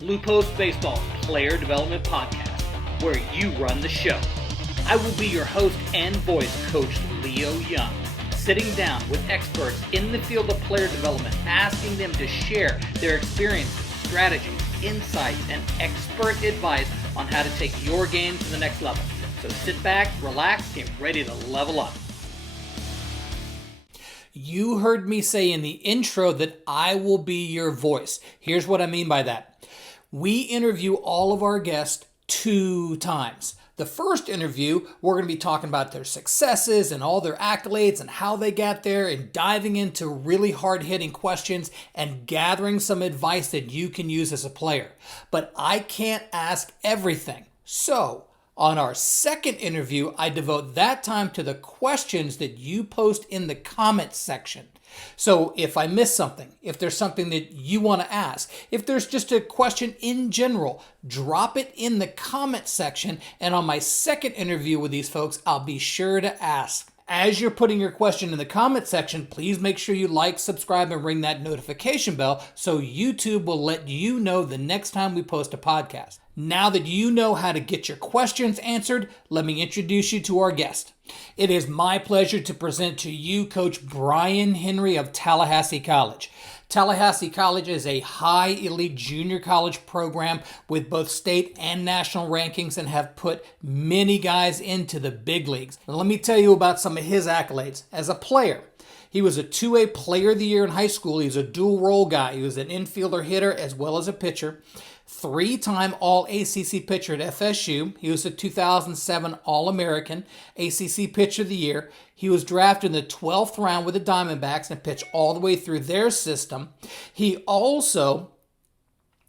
Lupos Baseball's Player Development Podcast, where you run the show. I will be your host and voice, Coach Leo Young, sitting down with experts in the field of player development, asking them to share their experiences, strategies, insights, and expert advice on how to take your game to the next level. So sit back, relax, get ready to level up. You heard me say in the intro that I will be your voice. Here's what I mean by that. We interview all of our guests 2 times. The first interview, we're going to be talking about their successes and all their accolades and how they got there and diving into really hard-hitting questions and gathering some advice that you can use as a player. But I can't ask everything. So, on our second interview, I devote that time to the questions that you post in the comments section. So if I miss something, if there's something that you want to ask, if there's just a question in general, drop it in the comment section. And on my second interview with these folks, I'll be sure to ask. As you're putting your question in the comment section, please make sure you like, subscribe, and ring that notification bell so YouTube will let you know the next time we post a podcast. Now that you know how to get your questions answered, let me introduce you to our guest. It is my pleasure to present to you Coach Bryan Henry of Tallahassee College. Tallahassee College is a high elite junior college program with both state and national rankings and have put many guys into the big leagues. Now, let me tell you about some of his accolades. As a player, he was a 2A Player of the Year in high school. He was a dual role guy. He was an infielder hitter as well as a pitcher. 3-time All ACC Pitcher at FSU. He was a 2007 All-American ACC Pitcher of the Year. He was drafted in the 12th round with the Diamondbacks and pitched all the way through their system. He also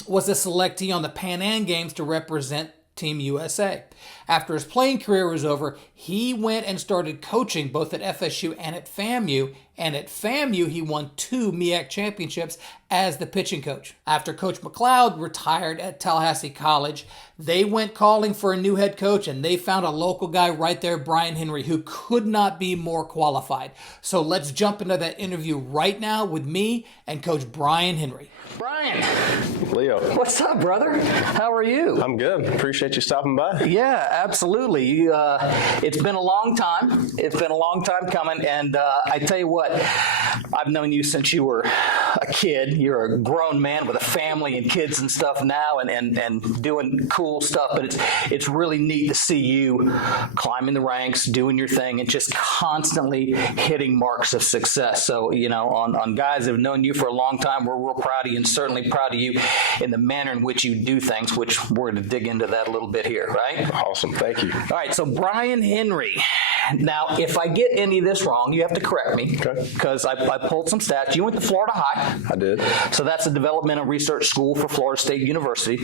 was a selectee on the Pan Am Games to represent Team USA. After his playing career was over, he went and started coaching both at FSU and at FAMU. And at FAMU, he won 2 MEAC Championships as the pitching coach. After Coach McLeod retired at Tallahassee College, they went calling for a new head coach, and they found a local guy right there, Bryan Henry, who could not be more qualified. So let's jump into that interview right now with me and Coach Bryan Henry. Bryan. Leo. What's up, brother? How are you? I'm good. Appreciate you stopping by. Yeah, absolutely. It's been a long time. It's been a long time coming, and I tell you what, I've known you since you were a kid. You're a grown man with a family and kids and stuff now, and doing cool stuff. But it's really neat to see you climbing the ranks, doing your thing, and just constantly hitting marks of success. So, you know, on guys that have known you for a long time, we're real proud of you, and certainly proud of you in the manner in which you do things, which we're going to dig into that a little bit here, right? Awesome. Thank you. All right. So Bryan Henry. Now, if I get any of this wrong, you have to correct me, because I pulled some stats. You went to Florida High. I did. So that's a developmental research school for Florida State University.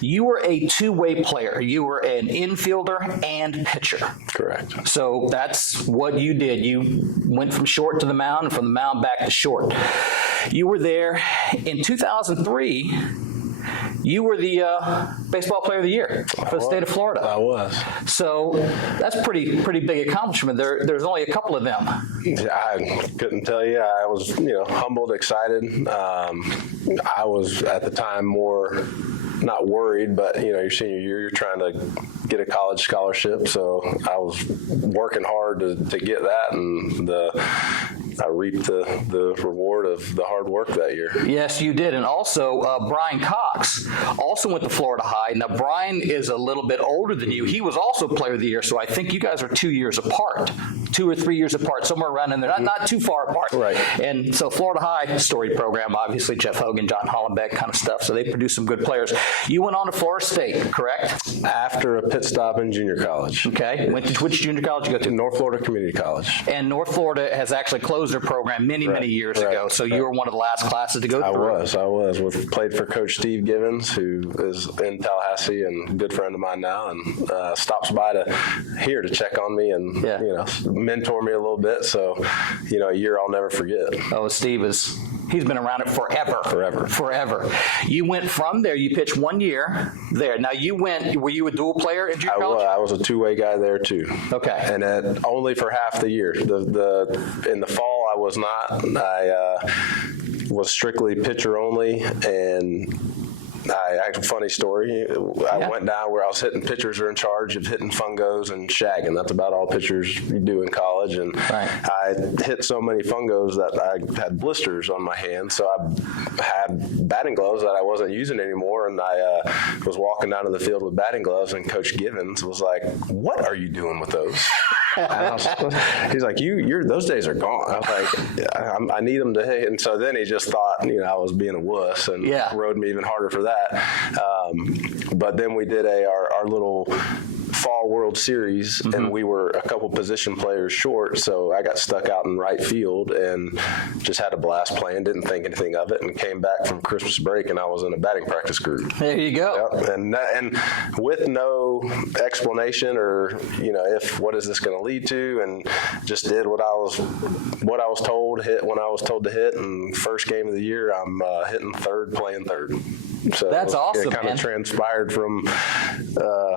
You were a 2-way player. You were an infielder and pitcher. Correct. So that's what you did. You went from short to the mound and from the mound back to short. You were there in 2003. You were the baseball player of the year for the state of Florida. I was. So that's pretty big accomplishment. There's only a couple of them. I couldn't tell you. I was, humbled, excited. I was at the time more not worried, but your senior year, you're trying to get a college scholarship. So I was working hard to get that, and I reaped the reward of the hard work that year. Yes, you did. And also, Brian Cox also went to Florida High. Now, Brian is a little bit older than you. He was also Player of the Year, so I think you guys are 2 years apart, 2 or 3 years apart, somewhere around in there, not too far apart. Right. And so Florida High, storied program, obviously, Jeff Hogan, John Hollenbeck kind of stuff, so they produce some good players. You went on to Florida State, correct? After a pit stop in junior college. Okay. Went to which junior college did you go to? North Florida Community College. And North Florida has actually closed their program many years ago, so you were one of the last classes to go through. I was. Played for Coach Steve Givens, who is in Tallahassee and a good friend of mine now, and stops by here to check on me and mentor me a little bit. So, a year I'll never forget. Oh, Steve he's been around it forever. You went from there. You pitched 1 year there. Now were you a dual player in junior college? I was a 2-way guy there too. Okay. And only for half the year. In the fall I was not. I was strictly pitcher only, and Funny story. I went down where I was hitting. Pitchers are in charge of hitting fungos and shagging. That's about all pitchers do in college. And I hit so many fungos that I had blisters on my hands. So I had batting gloves that I wasn't using anymore. And I was walking down to the field with batting gloves, and Coach Givens was like, "What are you doing with those?" He's like, those days are gone. I was like, I need them to hit. And so then he just thought, I was being a wuss, and rode me even harder for that. But then we did our little fall World Series, and we were a couple position players short, so I got stuck out in right field and just had a blast playing, didn't think anything of it, and came back from Christmas break, and I was in a batting practice group. There you go. Yep. And with no explanation or, what is this going to lead to, and just did what I was told, hit when I was told to hit, and first game of the year, I'm hitting third, playing third. So that's awesome. It kind of transpired from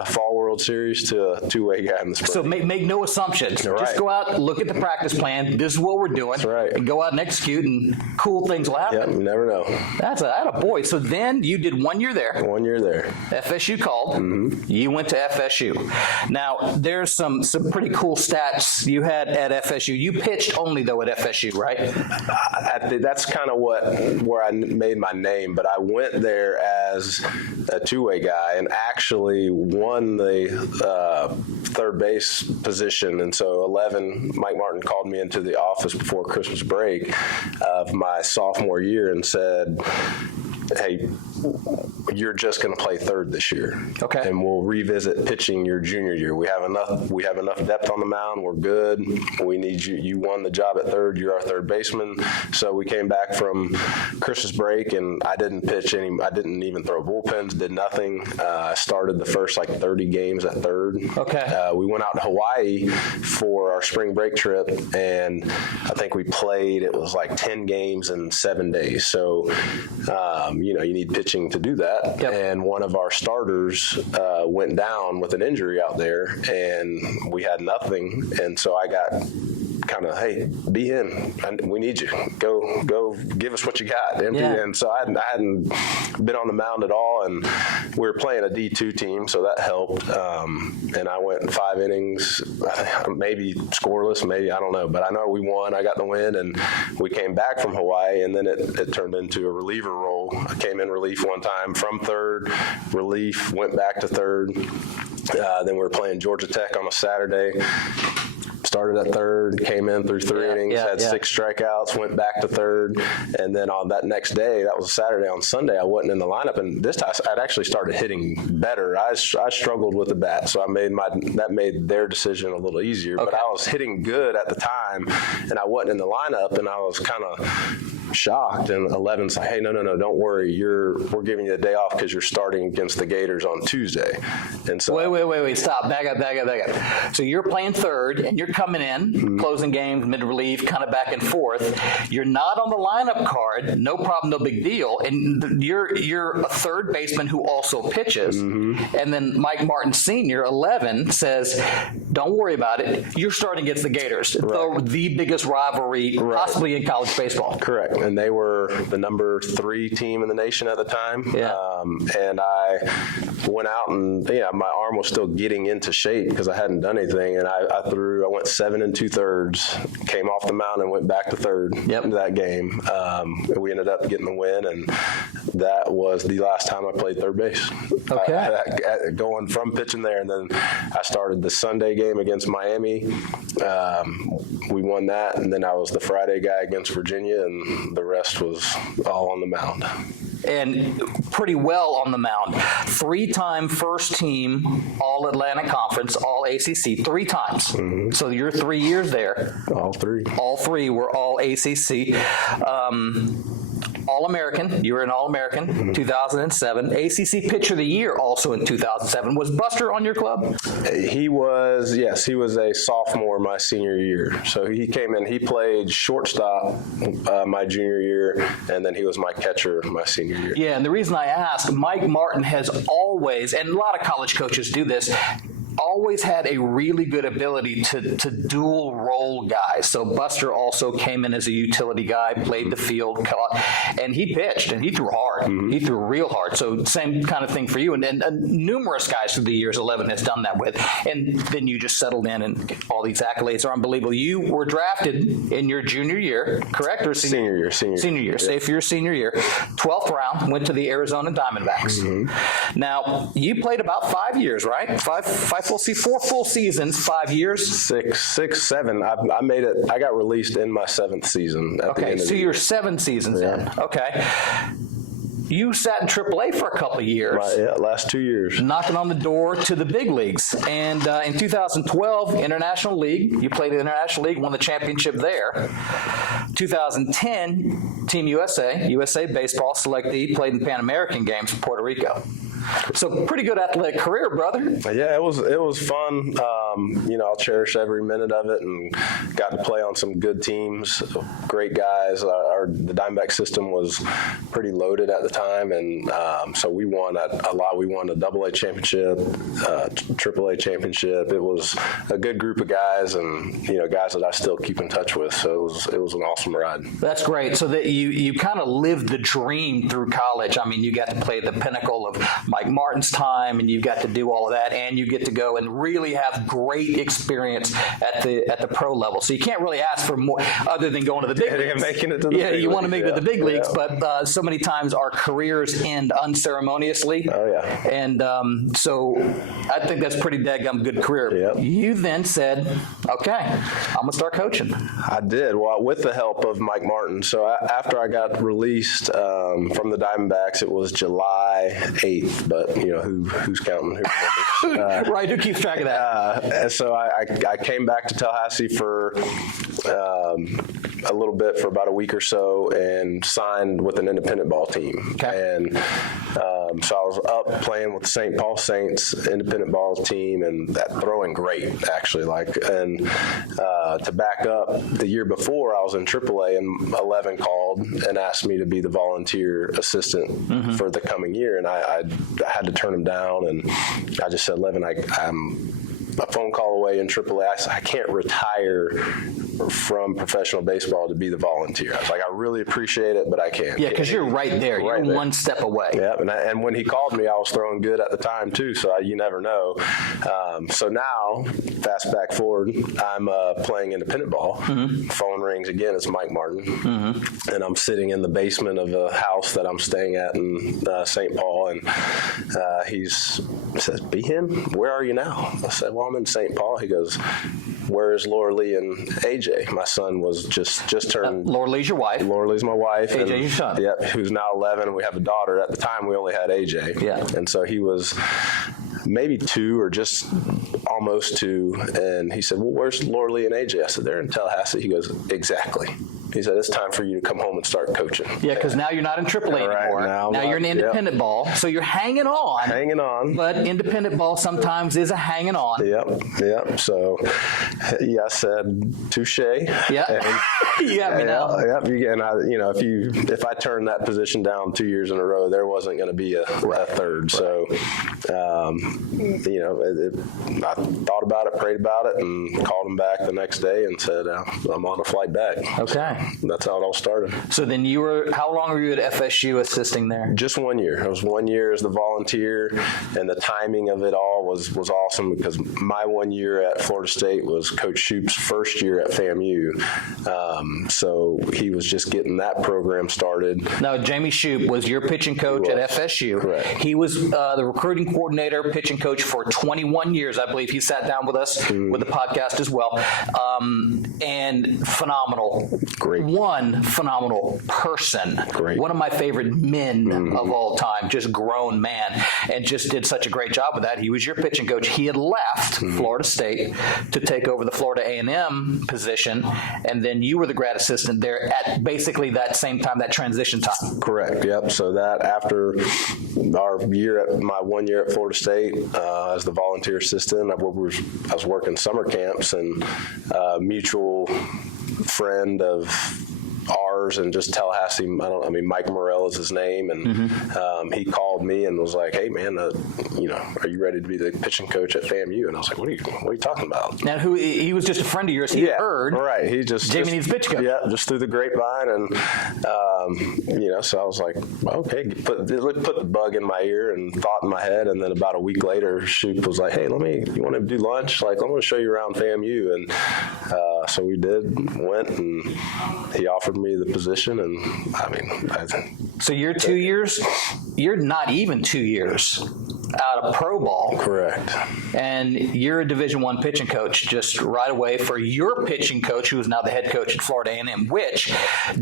fall World Series to a two-way guy in the spring. So make no assumptions. Right. Just go out, look at the practice plan. This is what we're doing. That's right. And go out and execute, and cool things will happen. Yep, you never know. That's a boy. So then you did 1 year there. 1 year there. FSU called. You went to FSU. Now, there's some pretty cool stats you had at FSU. You pitched only, though, at FSU, right? That's kind of where I made my name, but I went there as a two-way guy and actually won the third base position. And so 11, Mike Martin called me into the office before Christmas break of my sophomore year and said, "Hey, you're just going to play third this year. Okay. And we'll revisit pitching your junior year. We have enough depth on the mound. We're good. We need you. You won the job at third. You're our third baseman." So we came back from Christmas break, and I didn't pitch any. I didn't even throw bullpens. Did nothing. I started the first 30 games at third. Okay. We went out to Hawaii for our spring break trip, and I think we played. It was 10 games in 7 days. So, you need pitching to do that. Yep. And one of our starters went down with an injury out there, and we had nothing. And so I got kind of, "Hey, be in. We need you. Go give us what you got." And so I hadn't been on the mound at all, and we were playing a D2 team, so that helped. And I went 5 innings, maybe scoreless, maybe, I don't know. But I know we won. I got the win, and we came back from Hawaii, and then it turned into a reliever role. I came in relief one time from third, relief, went back to third. Then we were playing Georgia Tech on a Saturday. Started at third, came in through 3 innings, had 6 strikeouts, went back to third, and then on that next day, that was a Saturday, on Sunday, I wasn't in the lineup, and this time I'd actually started hitting better. I struggled with the bat, so that made their decision a little easier, but I was hitting good at the time, and I wasn't in the lineup, and I was kind of shocked, and 11's like, "Hey, no, don't worry, we're giving you a day off because you're starting against the Gators on Tuesday." And so wait, stop, back up. So you're playing third, and you're coming in, closing games, mid relief, kind of back and forth. You're not on the lineup card, no problem, no big deal, and you're a third baseman who also pitches. And then Mike Martin Sr., 11, says, "Don't worry about it. You're starting against the Gators, the biggest rivalry possibly in college baseball." Correct. And they were the number 3 team in the nation at the time. And I went out, and my arm was still getting into shape because I hadn't done anything. And I went 7 2/3, came off the mound and went back to third into that game. We ended up getting the win, and that was the last time I played third base. Okay. Going from pitching there, and then I started the Sunday game against Miami. We won that, and then I was the Friday guy against Virginia, and the rest was all on the mound. And pretty well on the mound. 3-time first team All Atlantic Conference, All ACC, 3 times. So you're 3 years there. All 3. All 3 were All ACC. All-American. You were an All-American, 2007. ACC Pitcher of the Year also in 2007. Was Buster on your club? He was, yes. He was a sophomore my senior year. So he came in. He played shortstop my junior year, and then he was my catcher my senior year. Yeah, and the reason I ask, Mike Martin has always, and a lot of college coaches do this, always had a really good ability to dual role guys. So Buster also came in as a utility guy, played the field, and he pitched, and he threw hard. He threw real hard. So same kind of thing for you. And numerous guys through the years 11 has done that with. And then you just settled in, and all these accolades are unbelievable. You were drafted in your junior year, correct? Or Senior year. Senior year. Say for your senior year. 12th round, went to the Arizona Diamondbacks. Now, you played about 5 years, right? Four full seasons, 5 years? Six, seven. I made it. I got released in my 7th season. Okay, so you're 7 seasons in. Okay. You sat in AAA for a couple of years. Right, yeah, last 2 years. Knocking on the door to the big leagues. And in 2012, International League, you played in the International League, won the championship there. 2010, Team USA Baseball selectee, played in Pan American games for Puerto Rico. So pretty good athletic career, brother. Yeah, it was fun. I'll cherish every minute of it, and got to play on some good teams, great guys. The Diamondback system was pretty loaded at the time, and so we won a lot. We won a AA championship, AAA championship. It was a good group of guys, and guys that I still keep in touch with. So it was an awesome ride. That's great. So that you kind of lived the dream through college. I mean, you got to play the pinnacle of Mike Martin's time, and you got to do all of that, and you get to go and really have great experience at the pro level. So you can't really ask for more other than going to the big leagues. Making it to the big leagues. You want to make it to the big leagues, but so many times our careers end unceremoniously. Oh yeah. And so I think that's pretty daggum good career. Yep. You then said, okay, I'm gonna start coaching. I did, well, with the help of Mike Martin. So after I got released from the Diamondbacks, it was July 8th, but who's counting? Right, who keeps track of that? So I came back to Tallahassee for a little bit, for about a week or so, and signed with an independent ball team. Okay. And so I was up playing with the St. Paul Saints independent ball team, and that throwing great, actually. To back up, the year before I was in AAA, and 11 called and asked me to be the volunteer assistant for the coming year, and I had to turn him down, and I just said, 11, I'm a phone call away in AAA. I can't retire from professional baseball to be the volunteer. I was like, I really appreciate it, but I can't. Yeah, because you're right there. You're one step away. Yeah, and when he called me, I was throwing good at the time too, so you never know. So now, fast back forward, I'm playing independent ball. Phone rings again. It's Mike Martin, and I'm sitting in the basement of a house that I'm staying at in St. Paul, and he says, "Behan, where are you now?" I said, "Well, I'm in St. Paul." He goes, "Where's Laura Lee and AJ?" My son was just turned. Laura Lee's your wife. Laura Lee's my wife. AJ's your son. Yep, who's now 11, and we have a daughter. At the time, we only had AJ. Yeah. And so he was maybe 2 or just almost 2, and he said, "Well, where's Laura Lee and AJ?" I said, "They're in Tallahassee." He goes, "Exactly." He said, "It's time for you to come home and start coaching." Yeah, because now you're not in AAA anymore. Now you're in independent ball, so you're hanging on. Hanging on. But independent ball sometimes is a hanging on. Yep. So, I said, touche. Yeah. You got me now. Yep. And if I turned that position down 2 years in a row, there wasn't going to be a third. Right. So, I thought about it, prayed about it, and called him back the next day and said, "I'm on a flight back." Okay. So that's how it all started. So then how long were you at FSU assisting there? Just 1 year. It was 1 year as the volunteer, and the timing of it all was awesome, because my 1 year at Florida State was Coach Shoup's first year at FAMU. So he was just getting that program started. Now, Jamie Shoup was your pitching coach at FSU. Correct. He was the recruiting coordinator, pitching coach for 21 years, I believe. He sat down with us with the podcast as well. And phenomenal. Great. One phenomenal person. Great. One of my favorite men of all time, just grown man, and just did such a great job with that. He was your pitching coach. He had left Florida State to take over the Florida A&M position, and then you were the grad assistant there at basically that same time, that transition time. Correct. Yep. So that after my 1 year at Florida State as the volunteer assistant, I was working summer camps, and mutual friend of ours and just Tallahassee. Mike Morrell is his name, and he called me and was like, "Hey man, are you ready to be the pitching coach at FAMU?" And I was like, "What are you talking about?" Now, he was just a friend of yours. He heard, right? He just Jamie needs a pitching coach. Yeah, just through the grapevine, and so I was like, okay, put the bug in my ear and thought in my head, and then about a week later, Shoop was like, "Hey, you want to do lunch? Like, I'm going to show you around FAMU," and so we went, and he offered me the position, and so you're 2 years. You're not even 2 years out of pro ball. Correct. And you're a Division I pitching coach just right away for your pitching coach, who is now the head coach at Florida A&M, which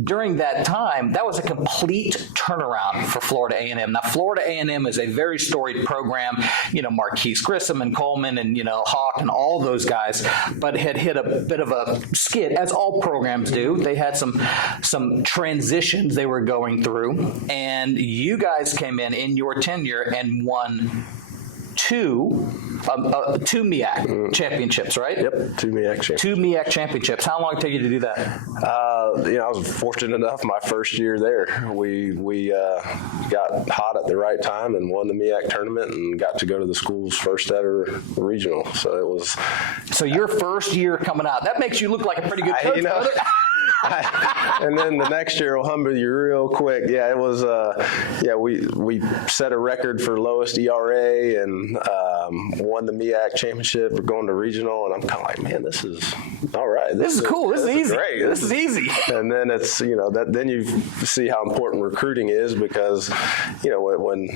during that time, that was a complete turnaround for Florida A&M. Now, Florida A&M is a very storied program, Marquise Grissom and Coleman and, Hawk and all those guys, but had hit a bit of a skid, as all programs do. They had some transitions they were going through, and you guys came in your tenure and won two MEAC championships, right? Yep, two MEAC championships. Two MEAC championships. How long did it take you to do that? I was fortunate enough. My first year there, we got hot at the right time and won the MEAC tournament and got to go to the school's first ever regional. So it was. So your first year coming out, that makes you look like a pretty good coach. And then the next year will humble you real quick. Yeah, it was. We set a record for lowest ERA and won the MEAC championship. We're going to regional, and I'm kind of like, man, this is all right. This is cool. This is easy. Great. This is easy. And then it's then you see how important recruiting is, because when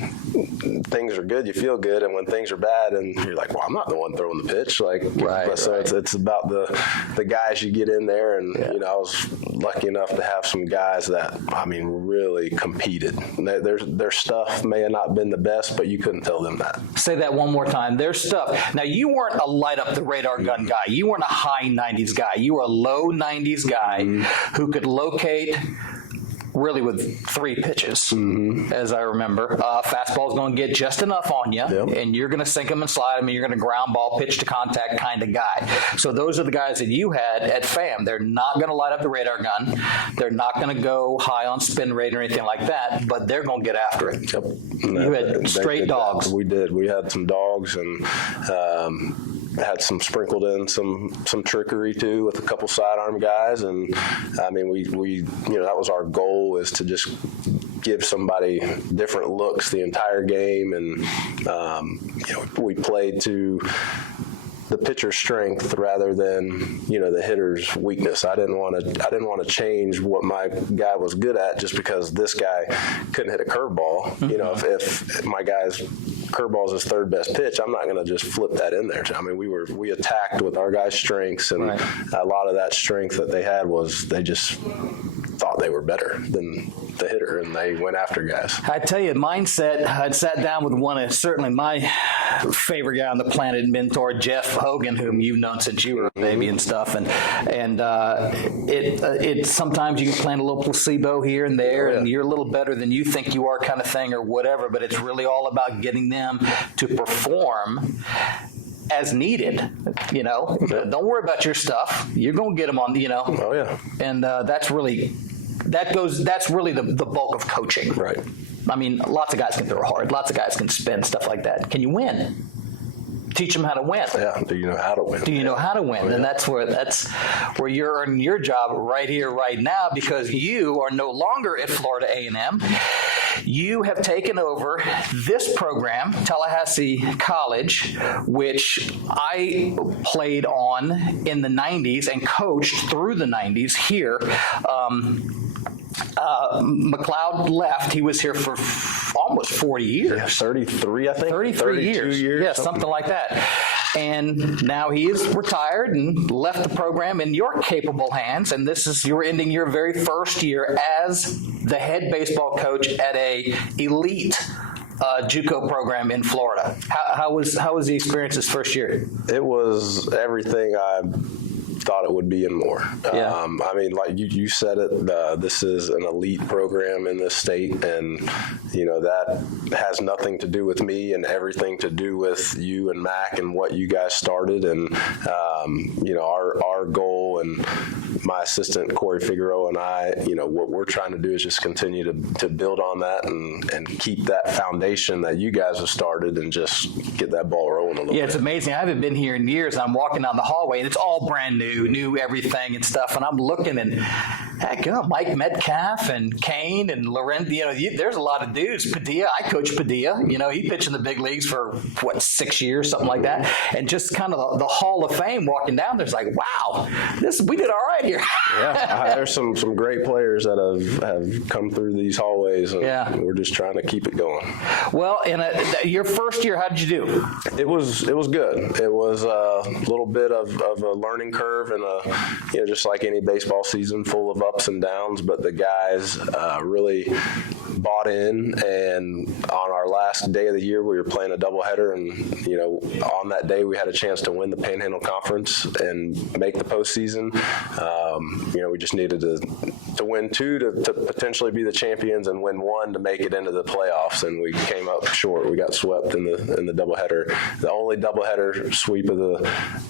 things are good, you feel good, and when things are bad, and you're like, well, I'm not the one throwing the pitch. So it's about the guys you get in there, and I was lucky enough to have some guys that really competed. Their stuff may have not been the best, but you couldn't tell them that. Say that one more time. Their stuff. Now, you weren't a light up the radar gun guy. You weren't a high 90s guy. You were a low 90s guy who could locate really with 3 pitches, as I remember. Fastball's going to get just enough on you, and you're going to sink them and slide them, and you're going to ground ball, pitch to contact kind of guy. So those are the guys that you had at FAM. They're not going to light up the radar gun. They're not going to go high on spin rate or anything like that, but they're going to get after it. Yep. You had straight dogs. We did. We had some dogs, and had some sprinkled in some trickery too with a couple sidearm guys, and we that was our goal, is to just give somebody different looks the entire game, and we played to the pitcher's strength rather than the hitter's weakness. I didn't want to change what my guy was good at just because this guy couldn't hit a curveball. If my guy's curveball is his third best pitch, I'm not going to just flip that in there. We attacked with our guys' strengths, and a lot of that strength that they had was they just thought they were better than the hitter, and they went after guys. I tell you, mindset. I'd sat down with one of certainly my favorite guy on the planet, mentor, Jeff Hogan, whom you've known since you were a baby and stuff, and it sometimes you can plant a little placebo here and there, and you're a little better than you think you are, kind of thing, or whatever. But it's really all about getting them to perform as needed. Don't worry about your stuff. You're going to get them on. Oh yeah. And that's really the bulk of coaching. Right. Lots of guys can throw hard. Lots of guys can spin, stuff like that. Can you win? Teach them how to win. Yeah. Do you know how to win? Do you know how to win? Oh, yeah. And that's where you're earning your job right here, right now, because you are no longer at Florida A&M. You have taken over this program, Tallahassee College, which I played on in the 90s and coached through the 90s here. McLeod left. He was here for almost 40 years. Yeah, 33, I think. 33 years. Yeah, something like that. And now he is retired and left the program in your capable hands. And you're ending your very first year as the head baseball coach at a elite JUCO program in Florida. How was the experience this first year? It was everything I thought it would be and more. Yeah. Like you said it, this is an elite program in this state, and that has nothing to do with me and everything to do with you and Mac and what you guys started. And our goal role. And my assistant, Corey Figueroa, and I, what we're trying to do is just continue to build on that and keep that foundation that you guys have started and just get that ball rolling a little bit. Yeah, it's amazing. I haven't been here in years. I'm walking down the hallway, and it's all brand new everything and stuff. And I'm looking, and heck, Mike Metcalf and Kane and Lorenz, there's a lot of dudes. Padilla, I coach Padilla. He pitched in the big leagues for, 6 years, something like that. And just kind of the Hall of Fame walking down there's like, wow, we did all right here. Yeah, there's some great players that have come through these hallways, and we're just trying to keep it going. Well, in your first year, how did you do? It was good. It was a little bit of a learning curve, and just like any baseball season, full of ups and downs. But the guys really bought in, and on our last day of the year, we were playing a doubleheader, and on that day, we had a chance to win the Panhandle Conference and make the postseason. We just needed to win 2 to potentially be the champions, and win 1 to make it into the playoffs. And we came up short. We got swept in the doubleheader, the only doubleheader sweep of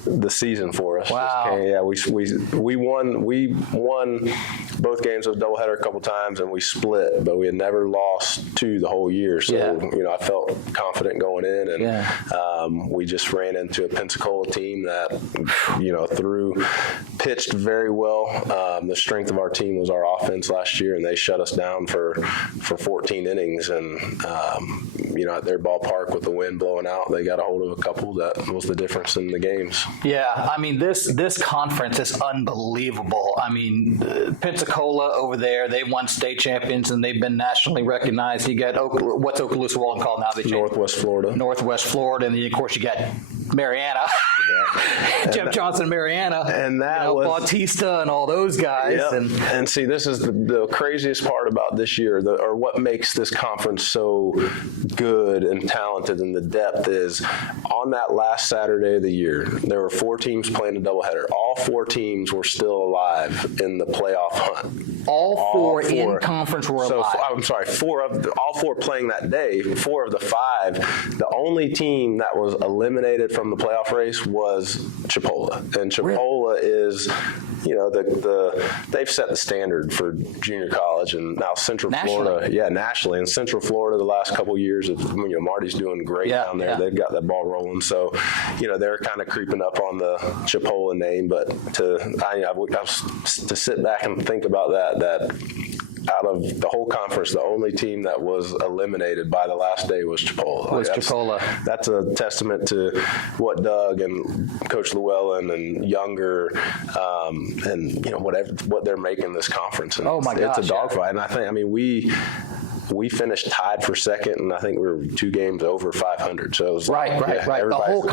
the season for us. Wow. We won both games of doubleheader a couple times, and we split, but we had never lost 2 the whole year. So I felt confident going in, and we just ran into a Pensacola team that pitched very well. The strength of our team was our offense last year, and they shut us down for 14 innings. And at their ballpark with the wind blowing out, they got a hold of a couple. That was the difference in the games. Yeah, this conference is unbelievable. Pensacola over there, they won state champions, and they've been nationally recognized. You got what's Okaloosa Walden called now? Northwest Florida, and then of course you got Mariana, Jeff Johnson, Mariana, and that was Bautista, and all those guys. Yep. And see, this is the craziest part about this year, or what makes this conference so good and talented, and the depth is on that last Saturday of the year, there were 4 teams playing a doubleheader. All 4 teams were still alive in the playoff hunt. All four in conference were alive. I'm sorry, all 4 playing that day. 4 of the 5. The only team that was eliminated from the playoff race was Chipola, and Chipola is, they've set the standard for junior college, and now Central Florida, nationally, and Central Florida the last couple of years, Marty's doing great down there. They've got that ball rolling, so they're kind of creeping up on the Chipola name. But to sit back and think about that out of the whole conference, the only team that was eliminated by the last day was Chipola. That's a testament to what Doug and Coach Llewellyn and Younger, and what they're making this conference. And it's a dogfight. And I think, we finished tied for second, and I think we were 2 games over 500. So it was right. The whole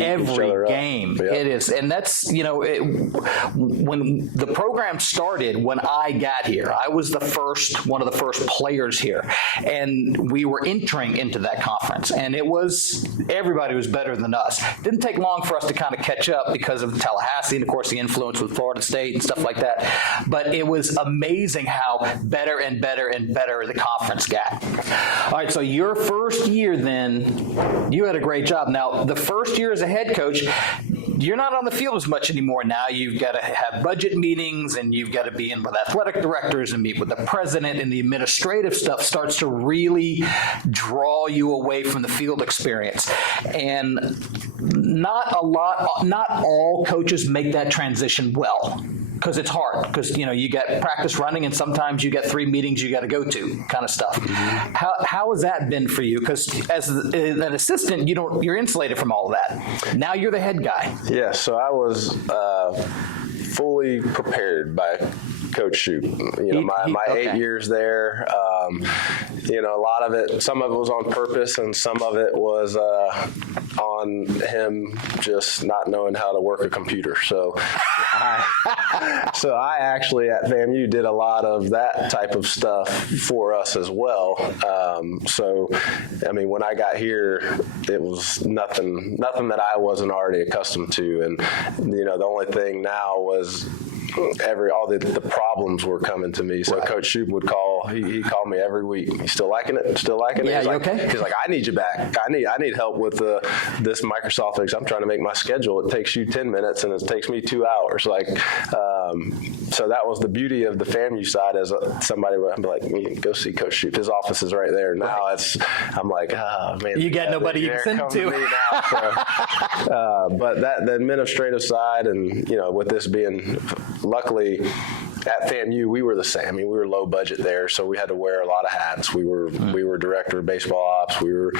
every game it is, and that's when the program started. When I got here, I was one of the first players here, and we were entering into that conference, and everybody was better than us. Didn't take long for us to kind of catch up because of Tallahassee, and of course the influence with Florida State and stuff like that. But it was amazing how better and better and better the conference got. All right, so your first year then, you had a great job. Now, the first year as a head coach, you're not on the field as much anymore. Now you've got to have budget meetings, and you've got to be in with athletic directors and meet with the president, and the administrative stuff starts to really draw you away from the field experience. And not all coaches make that transition well. Because it's hard, because you got practice running, and sometimes you got 3 meetings you got to go to, kind of stuff. Mm-hmm. How has that been for you? Because as an assistant, you're insulated from all of that. Now you're the head guy. Yeah, so I was fully prepared by Coach Shoup. My 8 years there, a lot of it, some of it was on purpose, and some of it was on him just not knowing how to work a computer. So I actually at FAMU did a lot of that type of stuff for us as well. When I got here, it was nothing that I wasn't already accustomed to. And, the only thing now was all the problems were coming to me. So Coach Shoup would call. He called me every week. You still liking it? Still liking it? Yeah, he's you like, okay? He's like, I need you back. I need help with this Microsoft thing. I'm trying to make my schedule. It takes you 10 minutes and it takes me 2 hours. So that was the beauty of the FAMU side. As somebody would be like, go see Coach Shoup. His office is right there. Now I'm like, oh man, you got nobody you can send it to. Me now, so, but the administrative side, and with this being, luckily at FAMU, we were the same. I mean, we were low budget there, so we had to wear a lot of hats. We were director of baseball ops. We were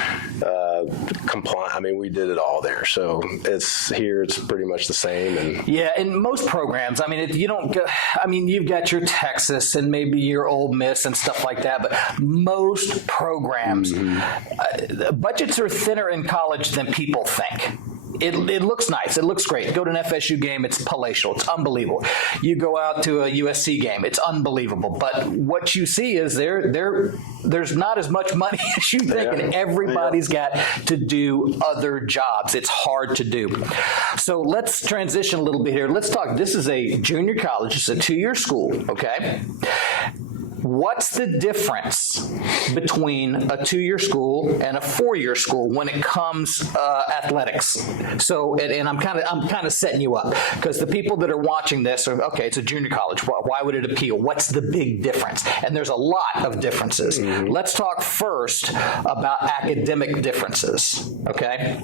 compliant. I mean, we did it all there. So it's pretty much the same. And yeah, in most programs, I mean, if you don't go, I mean, you've got your Texas and maybe your Ole Miss and stuff like that, but most programs, budgets are thinner in college than people think. It looks nice. It looks great. Go to an FSU game, it's palatial. It's unbelievable. You go out to a USC game, it's unbelievable. But what you see is there's not as much money as you think, and everybody's got to do other jobs. It's hard to do. So let's transition a little bit here. Let's talk. This is a junior college. It's a 2-year school, okay? What's the difference between a 2-year school and a 4-year school when it comes athletics? So, and I'm kind of setting you up because the people that are watching this are, okay, it's a junior college. Why would it appeal? What's the big difference? And there's a lot of differences. Let's talk first about academic differences, okay?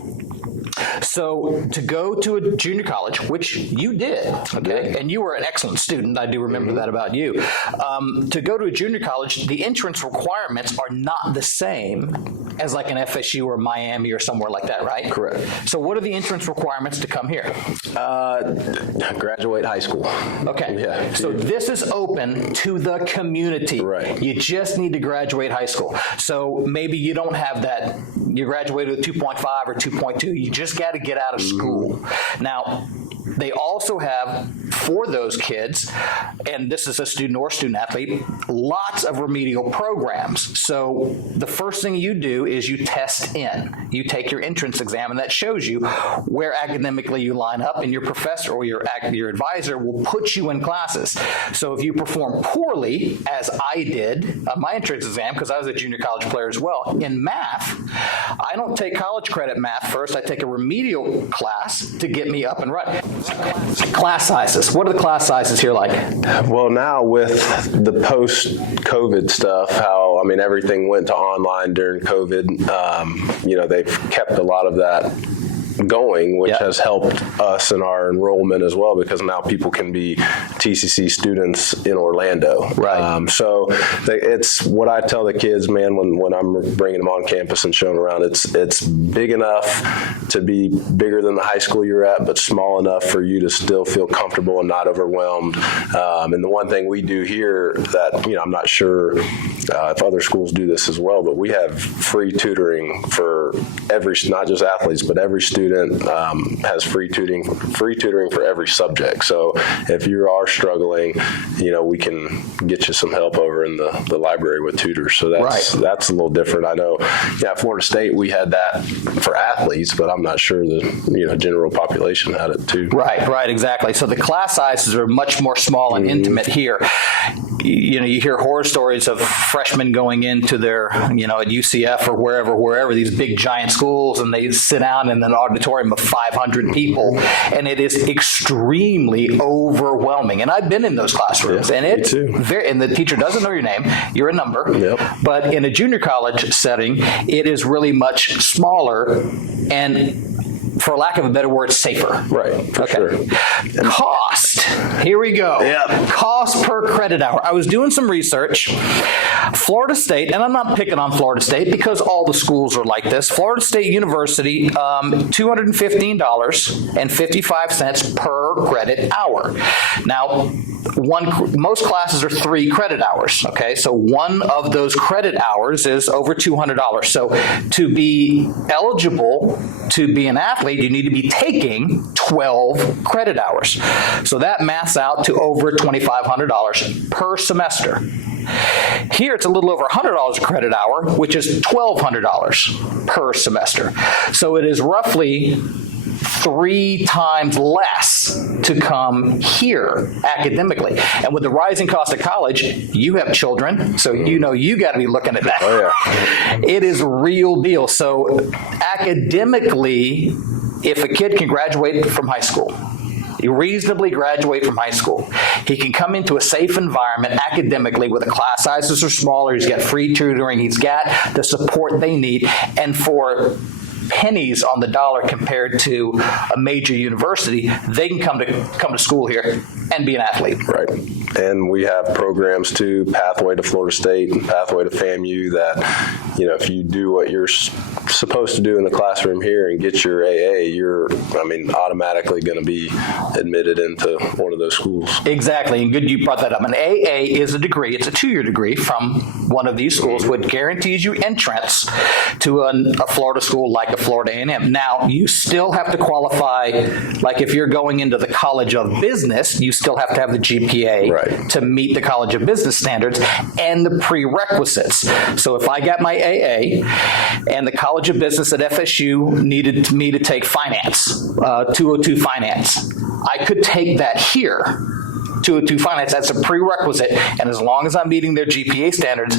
So to go to a junior college, which you did, okay, and you were an excellent student, I do remember that about you. To go to a junior college, the entrance requirements are not the same as like an FSU or Miami or somewhere like that, right? Correct. So what are the entrance requirements to come here? Graduate high school. Okay. Yeah. So this is open to the community. Right. You just need to graduate high school. So maybe you don't have that. You graduated with 2.5 or 2.2. You just got to get out of school. Now, they also have, for those kids, and this is a student or student athlete, lots of remedial programs. So the first thing you do is you test in. You take your entrance exam, and that shows you where academically you line up, and your professor or your advisor will put you in classes. So if you perform poorly, as I did on my entrance exam, because I was a junior college player as well, in math, I don't take college credit math first. I take a remedial class to get me up and running. Class sizes. What are the class sizes here like? Well, now with the post-COVID stuff, everything went to online during COVID. They've kept a lot of that going, which has helped us in our enrollment as well, because now people can be TCC students in Orlando. Right. So it's what I tell the kids, man, when I'm bringing them on campus and showing around, it's big enough to be bigger than the high school you're at, but small enough for you to still feel comfortable and not overwhelmed. And the one thing we do here that, I'm not sure if other schools do this as well, but we have free tutoring for not just athletes, but every student has free tutoring for every subject. So if you are struggling, we can get you some help over in the library with tutors. So that's a little different. I know, at Florida State we had that for athletes, but I'm not sure the general population had it too. Right, exactly. So the class sizes are much more small and intimate here. You hear horror stories of freshmen going into their, at UCF or wherever, these big giant schools, and they sit down in an auditorium of 500 people, and it is extremely overwhelming. And I've been in those classrooms, and it's and the teacher doesn't know your name, you're a number. Yep. But in a junior college setting, it is really much smaller and, for lack of a better word, safer. Right, for sure. Cost. Here we go. Yeah. Cost per credit hour. I was doing some research. Florida State, and I'm not picking on Florida State because all the schools are like this. Florida State University, $215.55 per credit hour. Now, most classes are 3 credit hours. Okay, so one of those credit hours is over $200. So to be eligible to be an athlete, you need to be taking 12 credit hours. So that maths out to over $2,500 per semester. Here it's a little over $100 a credit hour, which is $1,200 per semester. So it is roughly 3 times less wants to come here academically. And with the rising cost of college, you have children, so you got to be looking at that. Oh, yeah. It is real deal. So academically, if a kid can graduate from high school, you reasonably graduate from high school, he can come into a safe environment academically where the class sizes are smaller, he's got free tutoring, he's got the support they need, and for pennies on the dollar compared to a major university, they can come to school here and be an athlete. Right. And we have programs too, Pathway to Florida State and Pathway to FAMU, that, if you do what you're supposed to do in the classroom here and get your AA, you're, automatically going to be admitted into one of those schools. Exactly. And good you brought that up. An AA is a degree. It's a 2-year degree from one of these schools, which guarantees you entrance to a Florida school like a Florida A&M. Now, you still have to qualify, like if you're going into the College of Business, you still have to have the GPA to meet the College of Business standards and the prerequisites. So if I got my AA and the College of Business at FSU needed me to take finance, 202 finance, I could take that here. 202 finance, that's a prerequisite, and as long as I'm meeting their GPA standards,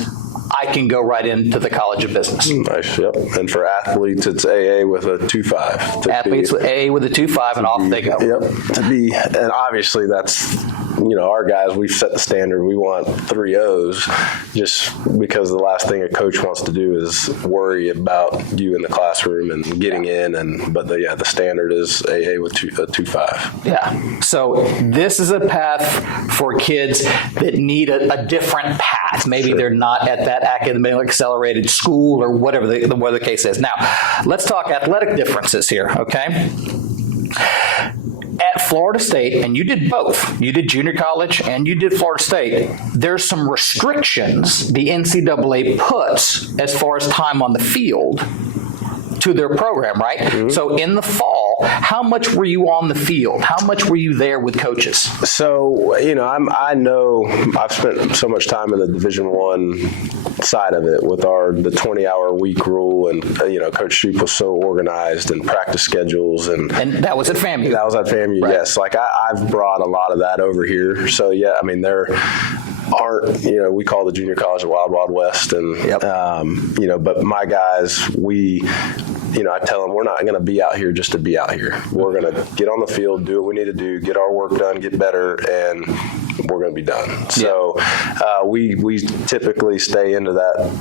I can go right into the College of Business. Nice, yep. And for athletes, it's AA with a 2.5. Athletes with AA with a 2.5, and off they go. Yep. And obviously that's, our guys, we've set the standard. We want 3 O's just because the last thing a coach wants to do is worry about you in the classroom and getting in. But the standard is AA with a 2.5. Yeah. So this is a path for kids that need a different path. Maybe they're not at that academically accelerated school or whatever the case is. Now, let's talk athletic differences here, okay? At Florida State, and you did both, you did junior college and you did Florida State, there's some restrictions the NCAA puts as far as time on the field to their program, right? Mm-hmm. So in the fall, how much were you on the field? How much were you there with coaches? So, I know I've spent so much time in the Division I side of it with the 20-hour week rule, and Coach Shoup was so organized and practice schedules, and that was at FAMU. That was at FAMU, right. Yes. Like I've brought a lot of that over here. So yeah, there aren't, we call the junior college the Wild Wild West, and but my guys, I tell them we're not going to be out here just to be out here. We're going to get on the field, do what we need to do, get our work done, get better, and we're going to be done. So we typically stay into the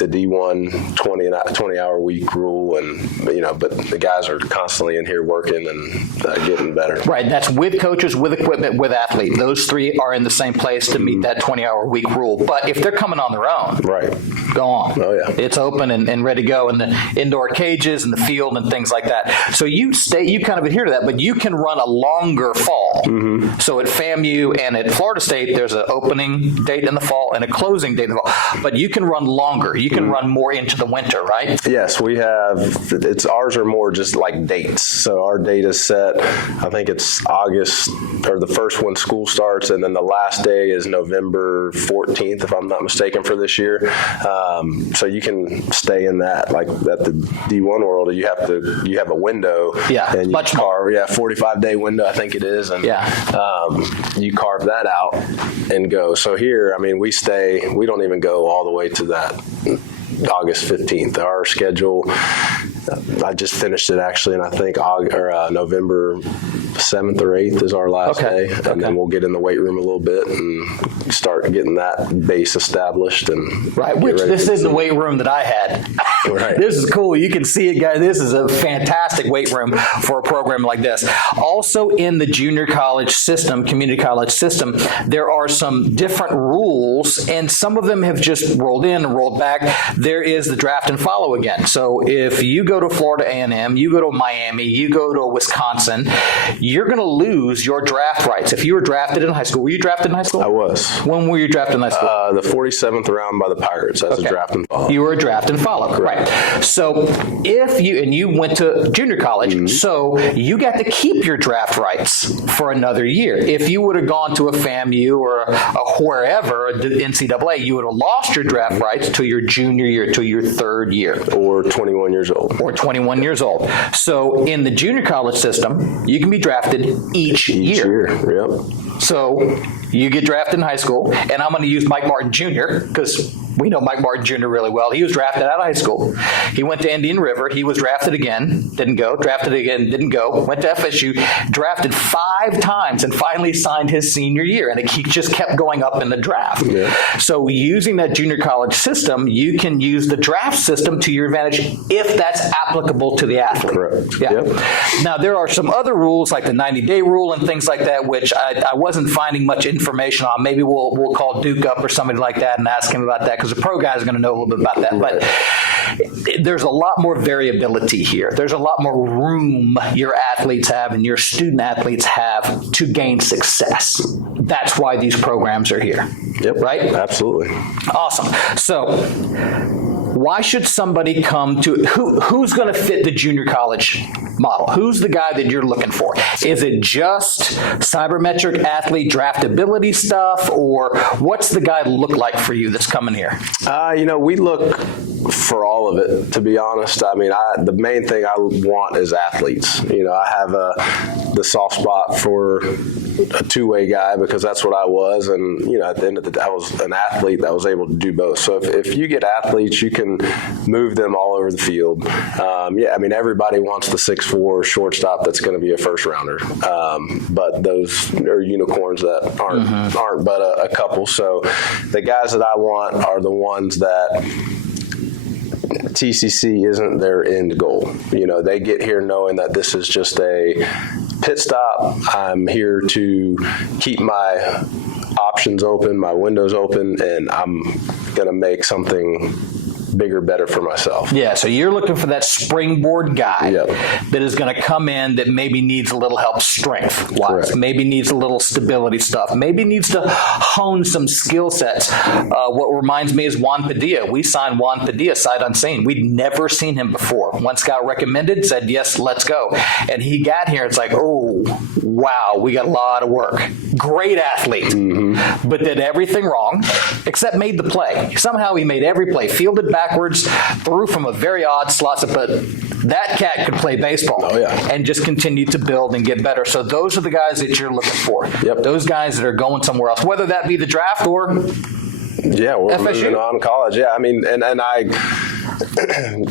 D1 20-hour week rule, and but the guys are constantly in here working and getting better. Right, that's with coaches, with equipment, with athletes. Those 3 are in the same place to meet that 20-hour week rule. But if they're coming on their own, right, go on. Oh yeah, it's open and ready to go in the indoor cages and the field and things like that. So you kind of adhere to that, but you can run a longer fall. Mm-hmm. So at FAMU and at Florida State, there's an opening date in the fall and a closing date in the fall. But you can run longer. You can run more into the winter, right? Yes, we have. Ours are more just like dates. So our date is set. I think it's August, or the first when school starts, and then the last day is November 14th, if I'm not mistaken, for this year. So you can stay in that, like at the D1 world. You have a window. Yeah, and you much carve. More. Yeah, 45-day window, I think it is, and you carve that out and go. So here, we stay. We don't even go all the way to that August 15th. Our schedule, I just finished it actually, and I think November 7th or 8th is our last day, and then we'll get in the weight room a little bit and start getting that base established. And which this is the weight room that I had. Right. This is cool. You can see it, guys. This is a fantastic weight room for a program like this. Also in the junior college system, community college system, there are some different rules, and some of them have just rolled in and rolled back. There is the draft and follow again. So if you go to Florida A&M, you go to Miami, you go to Wisconsin, you're going to lose your draft rights. If you were drafted in high school, were you drafted in high school? I was. When were you drafted in high school? The 47th round by the Pirates as a draft and follow. You were a draft and follow, correct. Right. So if you went to junior college, so you got to keep your draft rights for another year. If you would have gone to a FAMU or a wherever, the NCAA, you would have lost your draft rights to your junior year, to your third year. Or 21 years old. or 21 years old. So in the junior college system, you can be drafted each year. Yep. So you get drafted in high school, and I'm going to use Mike Martin Jr. because we know Mike Martin Jr. really well. He was drafted out of high school. He went to Indian River. He was drafted again, didn't go. Drafted again, didn't go. Went to FSU, drafted 5 times, and finally signed his senior year. And he just kept going up in the draft. Yeah. So using that junior college system, you can use the draft system to your advantage if that's applicable to the athlete. Correct. Yeah. Yep. Now, there are some other rules like the 90-day rule and things like that, which I wasn't finding much information on. Maybe we'll call Duke up or somebody like that and ask him about that, because the pro guy is going to know a little bit about that. But there's a lot more variability here. There's a lot more room your athletes have and your student athletes have to gain success. That's why these programs are here. Yep. Right? Absolutely. Awesome. So why should somebody come to who's going to fit the junior college model? Who's the guy that you're looking for? Is it just cybermetric athlete draftability stuff, or what's the guy look like for you that's coming here? We look for all of it, to be honest. I mean, the main thing I want is athletes. I have the soft spot for a two-way guy because that's what I was, and at the end of the day, I was an athlete that was able to do both. So if you get athletes, you can move them all over the field. Everybody wants the 6'4" shortstop that's going to be a first rounder, but those are unicorns that aren't but a couple. So the guys that I want are the ones that TCC isn't their end goal. They get here knowing that this is just a pit stop. I'm here to keep my options open, my windows open, and I'm going to make something bigger, better for myself. Yeah, so you're looking for that springboard guy Yep. that is going to come in that maybe needs a little help strength-wise, maybe needs a little stability stuff, maybe needs to hone some skill sets. What reminds me is Juan Padilla. We signed Juan Padilla sight unseen. We'd never seen him before. Once got recommended, said, yes, let's go. And he got here, it's like, oh, wow, we got a lot of work. Great athlete, but did everything wrong except made the play. Somehow he made every play, fielded backwards, threw from a very odd slot, but that cat could play baseball and just continue to build and get better. So those are the guys that you're looking for. Yep. Those guys that are going somewhere else, whether that be the draft or we're FSU. moving on college. Yeah, I mean, and I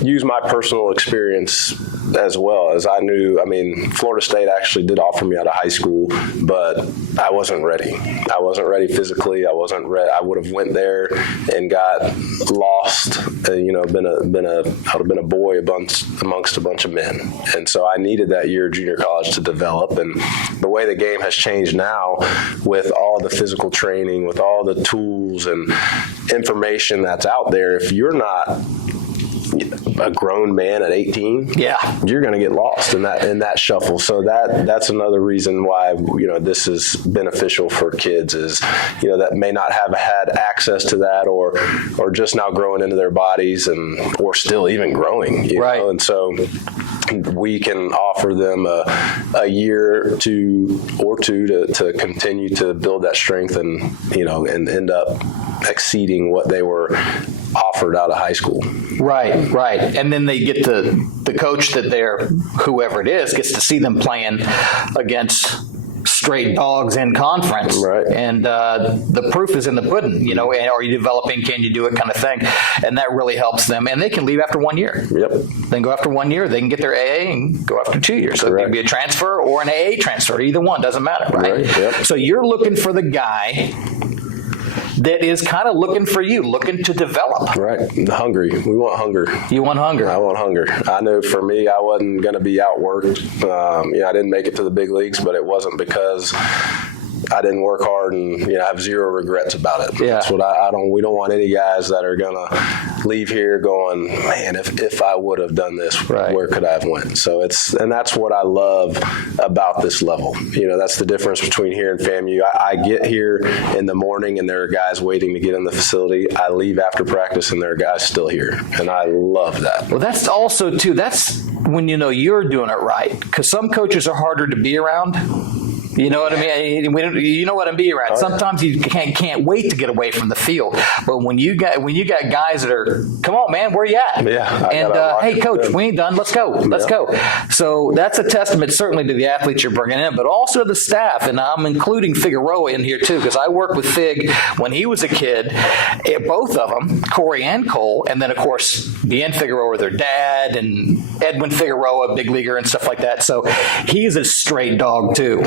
use my personal experience as well as I knew. I mean, Florida State actually did offer me out of high school, but I wasn't ready. I wasn't ready physically. I wasn't ready. I would have went there and got lost. Been I would have been a boy amongst a bunch of men. And so I needed that year of junior college to develop. And the way the game has changed now, with all the physical training, with all the tools and information that's out there, if you're not a grown man at 18, you're going to get lost in that shuffle. So that's another reason why this is beneficial for kids is that may not have had access to that or just now growing into their bodies or still even growing. Right. And so we can offer them a year or two to continue to build that strength and end up exceeding what they were offered out of high school. Right. And then they get the coach that whoever it is, gets to see them playing against straight dogs in conference. Right. And the proof is in the pudding, are you developing, can you do it kind of thing. And that really helps them. And they can leave after 1 year. Yep. Then go after 1 year, they can get their AA and go after 2 years. So it could be a transfer or an AA transfer. Either one, doesn't matter, right? Yep. So you're looking for the guy that is kind of looking for you, looking to develop. Right. Hungry. We want hunger. You want hunger. I want hunger. I knew for me, I wasn't going to be outworked. I didn't make it to the big leagues, but it wasn't because I didn't work hard and have zero regrets about it. Yeah. That's what we don't want any guys that are going to leave here going, man, if I would have done this, where could I have went? So that's what I love about this level. That's the difference between here and FAMU. I get here in the morning and there are guys waiting to get in the facility. I leave after practice and there are guys still here. And I love that. Well, that's also too, that's when you're doing it right. Because some coaches are harder to be around. You know what I mean? You know what I mean, right? Sometimes you can't wait to get away from the field. But when you got guys that are, come on, man, where you at? Yeah. And hey, coach, we ain't done. Let's go. Let's go. So that's a testament certainly to the athletes you're bringing in, but also the staff. And I'm including Figueroa in here too, because I worked with Fig when he was a kid. Both of them, Corey and Cole, and then of course Bien Figueroa, their dad, and Edwin Figueroa, big leaguer and stuff like that. So he's a straight dog too.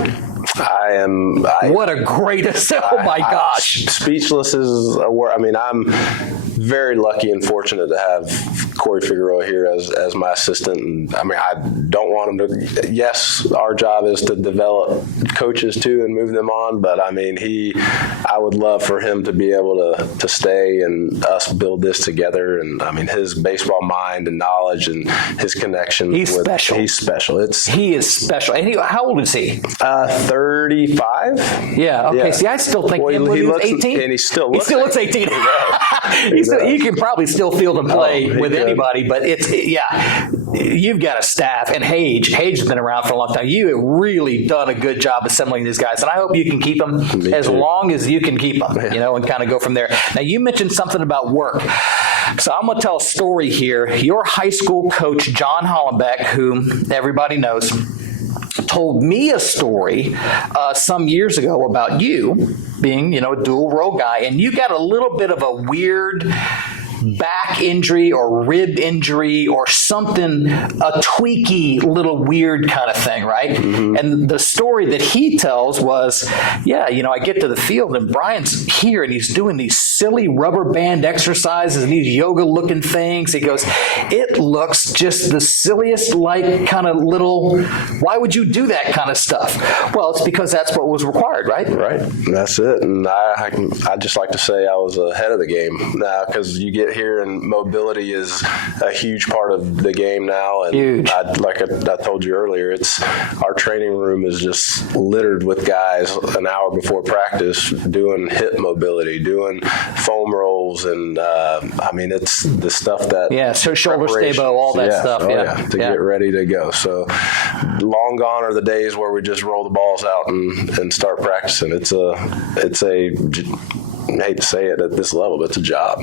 What a great oh my gosh. Speechless is a word. I mean, I'm very lucky and fortunate to have Corey Figueroa here as my assistant. And I mean, I don't want him to, yes, our job is to develop coaches too and move them on. But I mean, I would love for him to be able to stay and us build this together. And I mean, his baseball mind and knowledge and his connection. He's special. He is special. And how old is he? 35. Yeah. Okay. Yeah. See, I still think he was 18. And he still looks 18. He can probably still field and play with anybody, but you've got a staff, and Hage has been around for a long time. You have really done a good job assembling these guys, and I hope you can keep them as long as you can keep them, and kind of go from there. Now, you mentioned something about work. So I'm going to tell a story here. Your high school coach, John Hollenbeck, whom everybody knows, told me a story some years ago about you being, a dual role guy, and you got a little bit of a weird back injury or rib injury or something, a tweaky little weird kind of thing, right? Mm-hmm. And the story that he tells was, I get to the field and Brian's here and he's doing these silly rubber band exercises and these yoga looking things. He goes, it looks just the silliest, like kind of little, why would you do that kind of stuff? Well, it's because that's what was required, right? Right. That's it. And I just like to say I was ahead of the game now, because you get here and mobility is a huge part of the game now. And huge. Like I told you earlier, our training room is just littered with guys an hour before practice doing hip mobility, doing foam rolls, and it's the stuff that so shoulder stable, all that stuff. To get ready to go. So long gone are the days where we just roll the balls out and start practicing. It's a I hate to say it at this level, but it's a job.